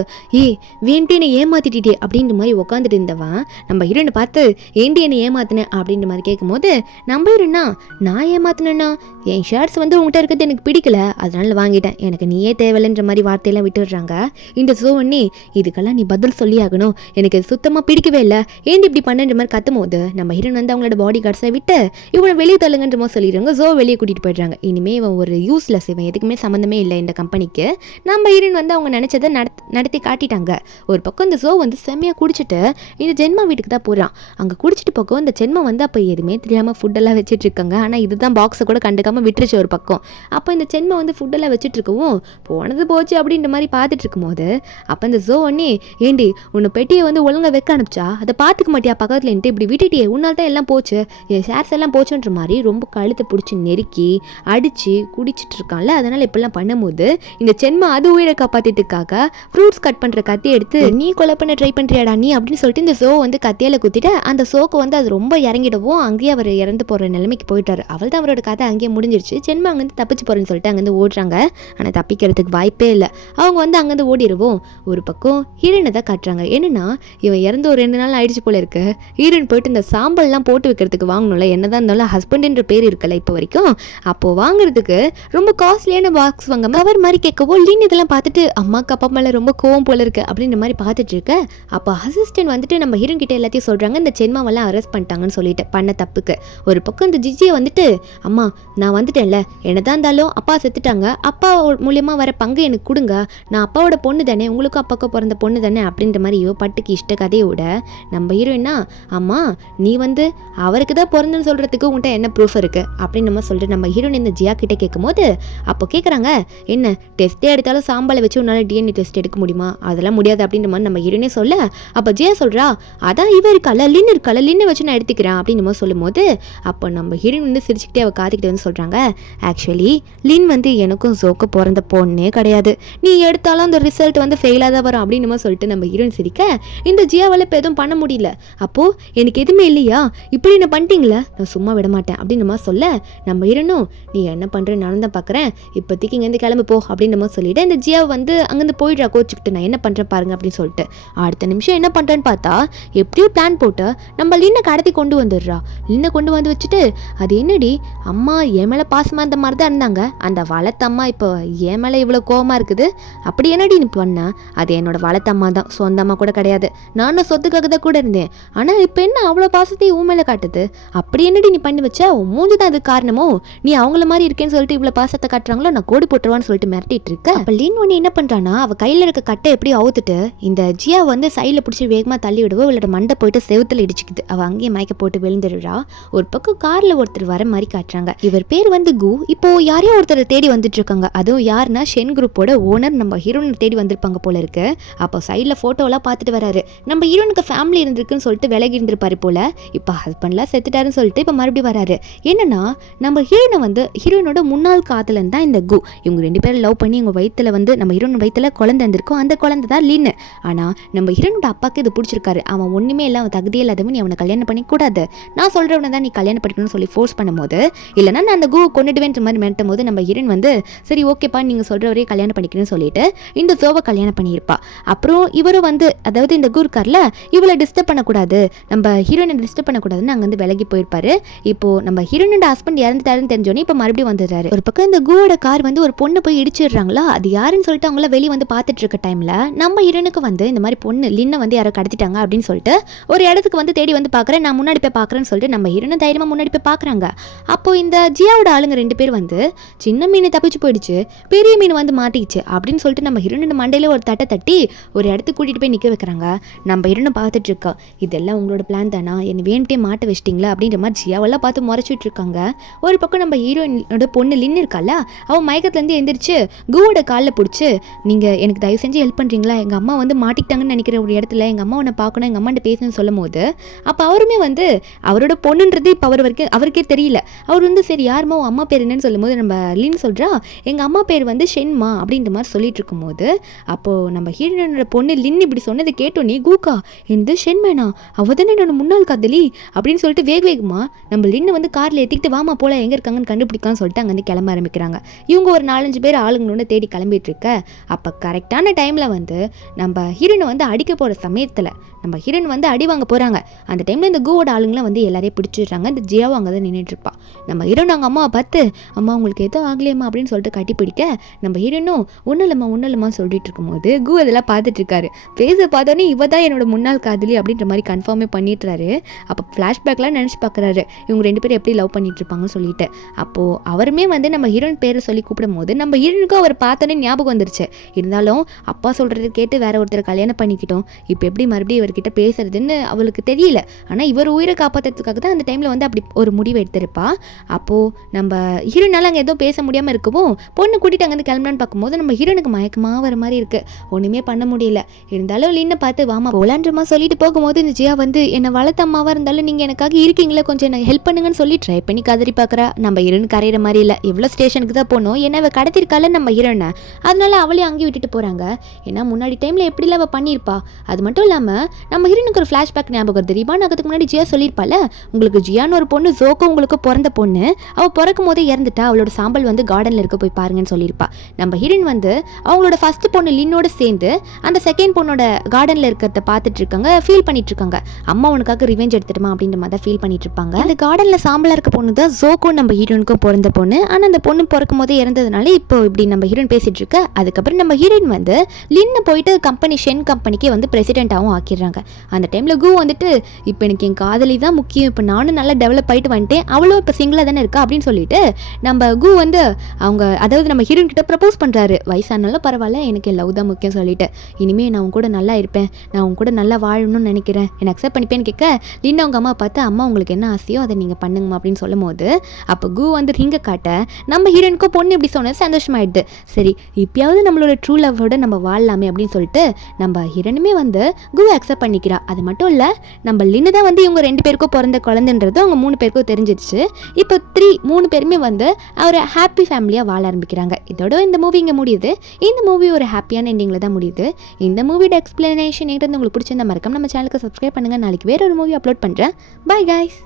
வேண்டி என்னை ஏமாத்திட்டே அப்படின்ற மாதிரி உட்காந்துட்டு இருந்தவன் நம்ம ஹீரோனை பார்த்து ஏண்டி என்னை ஏமாத்தினேன் அப்படின்ற மாதிரி கேட்கும்போது நம்ம ஹீரோனா நான் ஏமாத்தினேன்னா என் ஷேர்ஸ் வந்து உங்கள்கிட்ட இருக்கிறது எனக்கு பிடிக்கல அதனால வாங்கிட்டேன், எனக்கு நீயே தேவையில்லைன்ற மாதிரி வார்த்தையெல்லாம் விட்டுடுறாங்க. இந்த ஜோ ஒன்னே இதுக்கெல்லாம் நீ பதில் சொல்லி ஆகணும், எனக்கு சுத்தமாக பிடிக்கவே இல்லை, ஏன் இப்படி பண்ணுன்ற மாதிரி கத்தும் போது நம்ம ஹீரோன் வந்து அவங்களோட பாடி கார்ட்ஸை விட்டு இவனை வெளியே தள்ளுங்கன்ற மாதிரி சொல்லிடுறாங்க. ஜோ வெளியே கூட்டிகிட்டு போயிடுறாங்க. இனிமேல் இவன் ஒரு யூஸ்லெஸ், இவன் எதுக்குமே சம்மந்தமே இல்லை இந்த கம்பெனிக்கு. நம்ம ஹீரோன் வந்து அவங்க நினச்சதை நடத்தி காட்டிட்டாங்க. ஒரு பக்கம் இந்த ஜோ வந்து செம்மையாக குடிச்சிட்டு இந்த ஜென்மா வீட்டுக்கு தான் போகிறான். அங்கே குடிச்சிட்டு பக்கம் இந்த ஜென்மா வந்து அப்போ எதுவுமே தெரியாமல் ஃபுட்டெல்லாம் வச்சுட்டு இருக்காங்க. ஆனால் இதுதான் பாக்ஸை கூட கண்டுக்காமல் விட்டுருச்சு ஒரு பக்கம். அப்போ இந்த ஜென்மா வந்து ஃபுட்டெல்லாம் வச்சுட்டு இருக்கவும் போனது போச்சு அப்படின்ற மாதிரி பார்த்துட்டு இருக்கும்போது அப்போ இந்த ஜோ ஒன்னே ஏண்டி உன்னை பெட்டியை வந்து ஒழுங்காக வைக்க அனுப்பிச்சா அதை பார்த்துக்க மாட்டியா பக்கத்தில் நின்று இப்படி விட்டுட்டியே, உன்னால் தான் எல்லாம் போச்சு, என் ஷேர்ஸ் எல்லாம் போச்சுன்ற மாதிரி ரொம்ப கழுத்தை பிடிச்சி நெருக்கி அடித்து குடிச்சிட்டு இருக்கான்ல. அதனால் இப்படிலாம் பண்ணும்போது இந்த சென்மா அது உயிரை காப்பாற்றிட்டுக்காக ஃப்ரூட்ஸ் கட் பண்ணுற கத்தி எடுத்து நீ கொலை பண்ண ட்ரை பண்ணுறியாடா நீ அப்படின்னு சொல்லிட்டு இந்த ஷோ வந்து கத்தியால் குத்திட்டு அந்த ஷோக்கு வந்து அது ரொம்ப இறங்கிடவும் அங்கேயே அவர் இறந்து போகிற நிலைமைக்கு போயிட்டார். அவள் தான் அவரோட கதை அங்கேயே முடிஞ்சிருச்சு. சென்மா அங்கேருந்து தப்பிச்சு போகிறேன்னு சொல்லிட்டு அங்கேருந்து ஓடுறாங்க. ஆனால் தப்பிக்கிறதுக்கு வாய்ப்பே இல்லை. அவங்க வந்து அங்கேருந்து ஓடிடுவோம். ஒரு பக்கம் ஹீரோயினை தான் காட்டுறாங்க. என்னன்னா இவன் இறந்து ஒரு 2 நாள் ஆயிடுச்சு போல இருக்கு. ஹீரோயின் போயிட்டு இந்த சாம்பல்லாம் போட்டு வைக்கிறதுக்கு வாங்கணும்ல, என்னதான் இருந்தாலும் ஹஸ்பண்டுன்ற பேர் இருக்கல இப்போ வரைக்கும். அப்போது வாங்குறதுக்கு ரொம்ப காஸ்ட்லியான பாக்ஸ் வாங்க கவர் மாதிரி கேட்கவோ லீன் இதெல்லாம் பார்த்துட்டு அம்மாக்கு அப்பா மேலே ரொம்ப கோவம் போல இருக்கு அப்படின்ற மாதிரி பார்த்துட்டு இருக்க. அப்போ அசிஸ்டன்ட் வந்துட்டு நம்ம ஹீரோயின் கிட்ட எல்லாத்தையும் சொல்கிறாங்க, இந்த சென்மாவெல்லாம் அரெஸ்ட் பண்ணிட்டாங்கன்னு சொல்லிட்டு பண்ண தப்புக்கு. ஒரு பக்கம் இந்த ஜிஜியை வந்துட்டு அம்மா நான் வந்துட்டேன்ல, என்னதான் இருந்தாலும் அப்பா செத்துட்டாங்க, அப்பா மூலியமாக வர பங்கு எனக்கு கொடுங்க, நான் அப்பாவோட பொண்ணு தானே, உங்களுக்கும் அப்பாவுக்கும் பிறந்த பொண்ணு தானே அப்படின்ற மாதிரியோ பட்டுக்கு இஷ்ட கதையோட நம்ம ஹீரோயினா அம்மா நீ வந்து அவருக்கு தான் பிறந்துன்னு சொல்கிறதுக்கு உன்ட்ட என்ன ப்ரூஃப் இருக்குது அப்படின்னு நம்ம சொல்லிட்டு நம்ம ஹீரோயின் இந்த ஜியா கிட்டே கேட்கும் போது அப்போ கேட்குறாங்க என்ன டெஸ்ட்டே எடுத்தாலும் சாம்பலை வச்சு உன்னால் டிஎன்ஏ டெஸ்ட் எடுக்க முடியுமா, அதெல்லாம் முடியாது அப்படின்ற மாதிரி நம்ம ஹீரோயினே சொல்ல அப்போ ஜியா சொல்கிறா அதான் இவ இருக்கால லின் இருக்கால லின்னை வச்சு நான் எடுத்துக்கிறேன் அப்படின்னு நம்ம சொல்லும் போது அப்போ நம்ம ஹீரோயின் வந்து சிரிச்சுக்கிட்டே அவள் காத்துக்கிட்டே வந்து சொல்கிறாங்க ஆக்சுவலி லின் வந்து எனக்கும் ஜோக்கு பிறந்த பொண்ணே கிடையாது, நீ எடுத்தாலும் அந்த ரிசல்ட் வந்து ஃபெயிலாக தான் வரும் அப்படின்னு நம்ம சொல்லிட்டு நம்ம ஹீரோயின் சிரிக்க இந்த ஜியாவால் இப்போ எதுவும் பண்ண முடியல. அப்போது எனக்கு எதுவுமே இல்லையா, இப்படி என்ன பண்ணிட்டீங்களே, நான் சும்மா விட மாட்டேன் அப்படின்னு நம்ம சொல்ல நம்ம ஹீரோனும் நீ என்ன பண்ணுறேன்னு நானும் தான் பார்க்குறேன், இப்போதைக்கு இங்கேருந்து கிளம்பு போ அப்படின்னு நம்ம சொல்லிட்டு இந்த ஜியா வந்து அங்கேருந்து போயிடுறா கோச்சுக்கிட்டு நான் என்ன பண்ணுறேன் பாருங்க அப்படின்னு சொல்லிட்டு. அடுத்த நிமிஷம் என்ன பண்ணுறேன்னு பார்த்தா எப்படியோ பிளான் போட்டு நம்ம லின்னை கடத்தி கொண்டு வந்துடுறா. லின்னை கொண்டு வந்து வச்சுட்டு அது என்னடி அம்மா என் மேலே பாசமாக இந்த மாதிரி தான் இருந்தாங்க, அந்த வளர்த்தம்மா இப்போ என் மேலே இவ்வளோ கோவமாக இருக்குது, அப்படி என்னடி நீ பண்ண, அது என்னோட வளர்த்தம்மா தான், சொந்தம்மா கூட கிடையாது, நானும் சொத்துக்காக தான் கூட இருந்தேன், ஆனால் இப்போ என்ன அவ்வளோ பாசத்தையும் உன் மேலே காட்டுது, அப்படி என்னடி நீ பண்ணி வச்சா, உன் மூஞ்சி தான் அது காரணமோ, நீ அவங்கள மாதிரி இருக்கேன்னு சொல்லிட்டு இவ்வளோ பாசத்தை காட்டுறாங்களோ நான் கோடி போட்டுருவான்னு சொல்லிட்டு மிரட்டிட்டு இருக்க. அப்போ லின் ஒன்று என்ன பண்ணுறான்னா அவள் கையில் இருக்க கட்டை எப்படி அவுத்துட்டு இந்த ஜியா வந்து சைடில் பிடிச்சி வேகமாக தள்ளி விடுவோம், இவளோட மண்டை போயிட்டு செவுத்தில் இடிச்சுக்குது, அவள் அங்கேயே மயக்க போட்டு விழுந்துடுறா. ஒரு பக்கம் காரில் ஒருத்தர் வர மாதிரி காட்டுறாங்க. இவர் பேர் வந்து கு. இப்போ யாரையோ ஒருத்தர் தேடி வந்துட்டு இருக்காங்க. அதுவும் யாருன்னா ஷென் குரூப்போட ஓனர் நம்ம ஹீரோனை தேடி வந்திருப்பாங்க போல இருக்கு. அப்போ சைடில் ஃபோட்டோலாம் பார்த்துட்டு வராரு. நம்ம ஹீரோனுக்கு ஃபேமிலி இருந்திருக்குன்னு சொல்லிட்டு விலகி இருந்திருப்பாரு போல. இப்போ ஹஸ்பண்ட்லாம் செத்துட்டாருன்னு சொல்லிட்டு இப்போ மறுபடியும் வராரு. என்னன்னா நம்ம ஹீரோனை வந்து ஹீரோனோட முன்னாள் காதலன் தான் இந்த கு. இவங்க 2 பேரும் லவ் பண்ணி இவங்க வயிற்றுல வந்து நம்ம ஹீரோன் வயிற்றுல குழந்தை இருந்திருக்கும். அந்த குழந்தை தான் லின்னு. ஆனால் நம்ம ஹீரோனோட அப்பாவுக்கு இது பிடிச்சிருக்காரு. அவன் ஒன்றுமே எல்லாம் தகுதி இல்லாதவன் நீ அவனை கல்யாணம் பண்ணிக்கூடாது, நான் சொல்கிறவனை தான் நீ கல்யாணம் பண்ணிக்கணும்னு சொல்லி ஃபோர்ஸ் பண்ணும்போது, இல்லைனா நான் அந்த கூவை கொண்டுடுவேன்ற மாதிரி மிரட்டும் போது நம்ம ஹீரோயின் வந்து சரி ஓகேப்பா நீங்கள் சொல்கிறவரே கல்யாணம் பண்ணிக்கணும்னு சொல்லிட்டு இந்த ஜோவை கல்யாணம் பண்ணியிருப்பா. அப்புறம் இவரும் வந்து அதாவது இந்த கூ இருக்கார்ல, இவளை டிஸ்டர்ப் பண்ணக்கூடாது, நம்ம ஹீரோயினை டிஸ்டர்ப் பண்ணக்கூடாதுன்னு அங்கே வந்து விலகி போயிருப்பாரு. இப்போ நம்ம ஹீரோனோட ஹஸ்பண்ட் இறந்துட்டாருன்னு தெரிஞ்சோன்னே இப்போ மறுபடியும் வந்துடுறாரு. ஒரு பக்கம் இந்த கூவோட கார் வந்து ஒரு பொண்ணு போய் இடிச்சிடுறாங்களா, அது யாருன்னு சொல்லிட்டு அவங்கள வெளியே வந்து பார்த்துட்டு இருக்க டைம்ல நம்ம ஹீரோனுக்கு வந்து இந்த மாதிரி பொண்ணு லின்னை வந்து யாரோ கடத்திட்டாங்க அப்படின்னு சொல்லிட்டு ஒரு இடத்துக்கு வந்து தேடி வந்து பார்க்குறேன், நான் முன்னாடி போய் பார்க்குறேன்னு சொல்லிட்டு நம்ம ஹீரோனை தைரியமாக முன்னாடி போய் பார்க்குறாங்க. அப்போ இந்த ஜியாவோட ஆளுங்க 2 பேர் வந்து சின்ன மீன் தப்பிச்சு போயிடுச்சு, பெரிய மீன் வந்து மாட்டிச்சு அப்படின்னு சொல்லிட்டு நம்ம ஹீரோனோட மண்டையில ஒரு தட்டை தட்டி ஒரு இடத்துக்கு கூட்டிட்டு போய் நிற்க வைக்கிறாங்க. நம்ம ஹீரோனை பார்த்துட்டு இருக்கா, இதெல்லாம் உங்களோட பிளான் தானா, என்னை வேண்டியே மாட்ட வச்சிட்டிங்களா அப்படின்ற மாதிரி ஜியாவெல்லாம் பார்த்து முறைச்சிட்டு இருக்காங்க. ஒரு பக்கம் நம்ம ஹீரோயினோட பொண்ணு லின் இருக்கால, அவன் மயக்கத்துலேருந்து எந்திரிச்சு கூவோட காலில் பிடிச்சி நீங்கள் எனக்கு தயவு செஞ்சு ஹெல்ப் பண்ணுறீங்களா, எங்கள் அம்மா வந்து மாட்டிக்கிட்டாங்கன்னு நினைக்கிற ஒரு இடத்துல எங்கள் அம்மா உன்னை பார்க்கணும், எங்கள் அம்மாட்ட பேசணும்னு சொல்லும் போது அப்போ அவருமே வந்து அவரோட பொண்ணுன்றது இப்போ அவருக்கே தெரியல. அவர் வந்து சரி யாருமா உன் அம்மா பேர் என்னன்னு சொல்லும் போது நம்ம லின் சொல்கிறா எங்கள் அம்மா பேர் வந்து ஷென்மா அப்படின்ற மாதிரி சொல்லிட்டு இருக்கும்போது அப்போது நம்ம ஹீரோயினோட பொண்ணு லின் இப்படி சொன்னதை கேட்டோன்னே கூக்கா இந்த ஷென்மேனா அவள் தானே என்னோட முன்னாள் காதலி அப்படின்னு சொல்லிட்டு வேகமாக நம்ம லின்னை வந்து காரில் ஏற்றிக்கிட்டு வாமா போல எங்கே இருக்காங்கன்னு கண்டுபிடிக்கலாம்னு சொல்லிட்டு அங்கே வந்து கிளம்ப ஆரம்பிக்கிறாங்க. இவங்க ஒரு 4-5 பேர் ஆளுங்களோட தேடி கிளம்பிட்டு இருக்க அப்போ கரெக்டான டைமில் வந்து நம்ம ஹீரோனை வந்து அடிக்க போகிற சமயத்தில் நம்ம ஹீரோயின் வந்து அடி வாங்க போகிறாங்க. அந்த டைமில் இந்த கூவோட ஆளுங்களாம் வந்து எல்லாரையும் பிடிச்சிடுறாங்க. இந்த ஜியாவும் அங்கே தான் நின்றுட்டுருப்பா. நம்ம ஹீரோயின் அவங்க அம்மாவை பார்த்து அம்மா உங்களுக்கு எதுவும் ஆகலையம்மா அப்படின்னு சொல்லிட்டு கட்டி பிடிக்க நம்ம ஹீரோயினும் ஒன்றும் இல்லைம்மா சொல்லிட்டு இருக்கும்போது கூ அதெல்லாம் பார்த்துட்டு இருக்காரு. பேச பார்த்தோன்னே இவ தான் என்னோட முன்னாள் காதலி அப்படின்ற மாதிரி கன்ஃபார்மே பண்ணிட்டுறாரு. அப்போ ஃப்ளாஷ்பேக்லாம் நினச்சி பார்க்குறாரு இவங்க 2 பேரும் எப்படி லவ் பண்ணிட்டு இருப்பாங்கன்னு சொல்லிட்டு. அப்போது அவருமே வந்து நம்ம ஹீரோயின் பேரை சொல்லி கூப்பிடும் போது நம்ம ஹீரோயினுக்கும் அவர் பார்த்தோன்னே ஞாபகம் வந்துருச்சு. இருந்தாலும் அப்பா சொல்கிறது கேட்டு வேற ஒருத்தர் கல்யாணம் பண்ணிக்கிட்டோம், இப்போ எப்படி மறுபடியும் இவர்கிட்ட பேசுறதுன்னு அவளுக்கு தெரியல. ஆனால் இவர் உயிரை காப்பாற்றுறதுக்காக தான் அந்த டைமில் வந்து அப்படி ஒரு முடிவு எடுத்திருப்பா. அப்போது நம்ம ஹீரோனால அங்கே ஏதோ பேச முடியாமல் இருக்கவும் பொண்ணு கூட்டிகிட்டு அங்கேருந்து கிளம்பலான்னு பார்க்கும்போது நம்ம ஹீரோனுக்கு மயக்கமாக வர மாதிரி இருக்குது, ஒன்றுமே பண்ண முடியல. இருந்தாலும் லின்னை பார்த்து வாமா போலான்றமா சொல்லிட்டு போகும்போது இந்த ஜியா வந்து என்னை வளர்த்த அம்மாவாக இருந்தாலும் நீங்கள் எனக்காக இருக்கீங்களா, கொஞ்சம் எனக்கு ஹெல்ப் பண்ணுங்கன்னு சொல்லி ட்ரை பண்ணி கதறி பார்க்குறா. நம்ம ஹீரோன் கரையிற மாதிரி இல்லை, எவ்வளோ ஸ்டேஷனுக்கு தான் போனோம், ஏன்னா அவள் கடத்திருக்கால நம்ம ஹீரோனை, அதனால அவளையும் அங்கேயும் விட்டுட்டு போகிறாங்க. ஏன்னா முன்னாடி டைமில் எப்படிலாம் அவள் பண்ணியிருப்பா. அது மட்டும் இல்லாமல் நம்ம ஹீரோனுக்கு ஒரு ஃப்ளாஷ்பேக் ஞாபகம் வருது. ரிபான் ஆகிறதுக்கு முன்னாடி ஜியா சொல்லியிருப்பால உங்களுக்கு ஜியான்னு ஒரு பொண்ணு ஜோக்கோ உங்களுக்கு பிறந்த பொண்ணு, அவள் பிறக்கும் போதே இறந்துட்டா, அவளோட சாம்பல் வந்து கார்டனில் இருக்க போய் பாருங்கன்னு சொல்லியிருப்பா. நம்ம ஹீரோயின் வந்து அவங்களோட ஃபர்ஸ்ட் பொண்ணு லின்னோட சேர்ந்து அந்த செகண்ட் பொண்ணோட கார்டனில் இருக்கிறத பார்த்துட்டு இருக்காங்க, ஃபீல் பண்ணிட்டு இருக்காங்க. அம்மா உனக்காக ரிவெஞ்ச் எடுத்துட்டுமா அப்படின்ற மாதிரி ஃபீல் பண்ணிட்டு இருப்பாங்க. அந்த கார்டனில் சாம்பலாக இருக்க பொண்ணு தான் ஜோக்கோ நம்ம ஹீரோனுக்கும் பிறந்த பொண்ணு. ஆனால் அந்த பொண்ணு பிறக்கும் போதே இறந்ததுனால இப்போ இப்படி நம்ம ஹீரோயின் பேசிட்டு இருக்க. அதுக்கப்புறம் நம்ம ஹீரோயின் வந்து லின்னு போயிட்டு கம்பெனி ஷென் கம்பெனிக்கே வந்து பிரசிடென்ட்டாகவும் ஆக்கிடுறாங்க. அந்த டைமில் கூ வந்துட்டு இப்போ எனக்கு என் காதலி தான் முக்கியம், இப்போ நானும் நல்லா டெவலப் ஆகிட்டு வந்துட்டேன், அவளும் இப்போ சிங்கிளாக தானே இருக்கா அப்படின்னு சொல்லிட்டு நம்ம கூ வந்து அவங்க அதாவது நம்ம ஹீரோயின் கிட்ட ப்ரப்போஸ் பண்ணுறாரு. வயசானாலும் பரவாயில்ல, எனக்கு என் லவ் தான் முக்கியம் சொல்லிட்டு, இனிமேல் நான் உன் கூட நல்லா இருப்பேன், நான் உன் கூட நல்லா வாழணும்னு நினைக்கிறேன், என்னை அக்செப்ட் பண்ணிப்பேன்னு கேட்க லின்னு அவங்க அம்மா பார்த்து அம்மா உங்களுக்கு என்ன ஆசையோ அதை நீங்கள் பண்ணுங்கம்மா அப்படின்னு சொல்லும் போது அப்போ கூ வந்து ரிங்கை காட்ட நம்ம ஹீரோயினுக்கும் பொண்ணு இப்படி சொன்னது சந்தோஷமாயிடுது. சரி இப்பயாவது நம்மளோட ட்ரூ லவ்வோட நம்ம வாழலாமே அப்படின்னு சொல்லிட்டு நம்ம ஹீரோனுமே வந்து கூ அக்செப்ட் பண்ணிக்கிறா. அது மட்டும் இல்லை நம்ம லின்னு தான் வந்து இவங்க 2 பேருக்கும் பிறந்த குழந்தைன்றது அவங்க 3 பேருக்கும் தெரிஞ்சிடுச்சு. இப்போ 3 பேருமே வந்து ஒரு ஹாப்பி ஃபேமிலியாக வாழ ஆரம்பிக்கிறாங்க. இதோட இந்த மூவி இங்கே முடியுது. இந்த மூவி ஒரு ஹாப்பியான எண்டிங்கில் தான் முடியுது. இந்த மூவியோட எக்ஸ்பிளனேஷன் எங்கிட்ட உங்களுக்கு பிடிச்சிருந்தா மறக்காம நம்ம சேனலுக்கு சப்ஸ்கிரைப் பண்ணுங்கள். நாளைக்கு வேற ஒரு மூவி அப்லோட் பண்ணுறேன். Bye guys.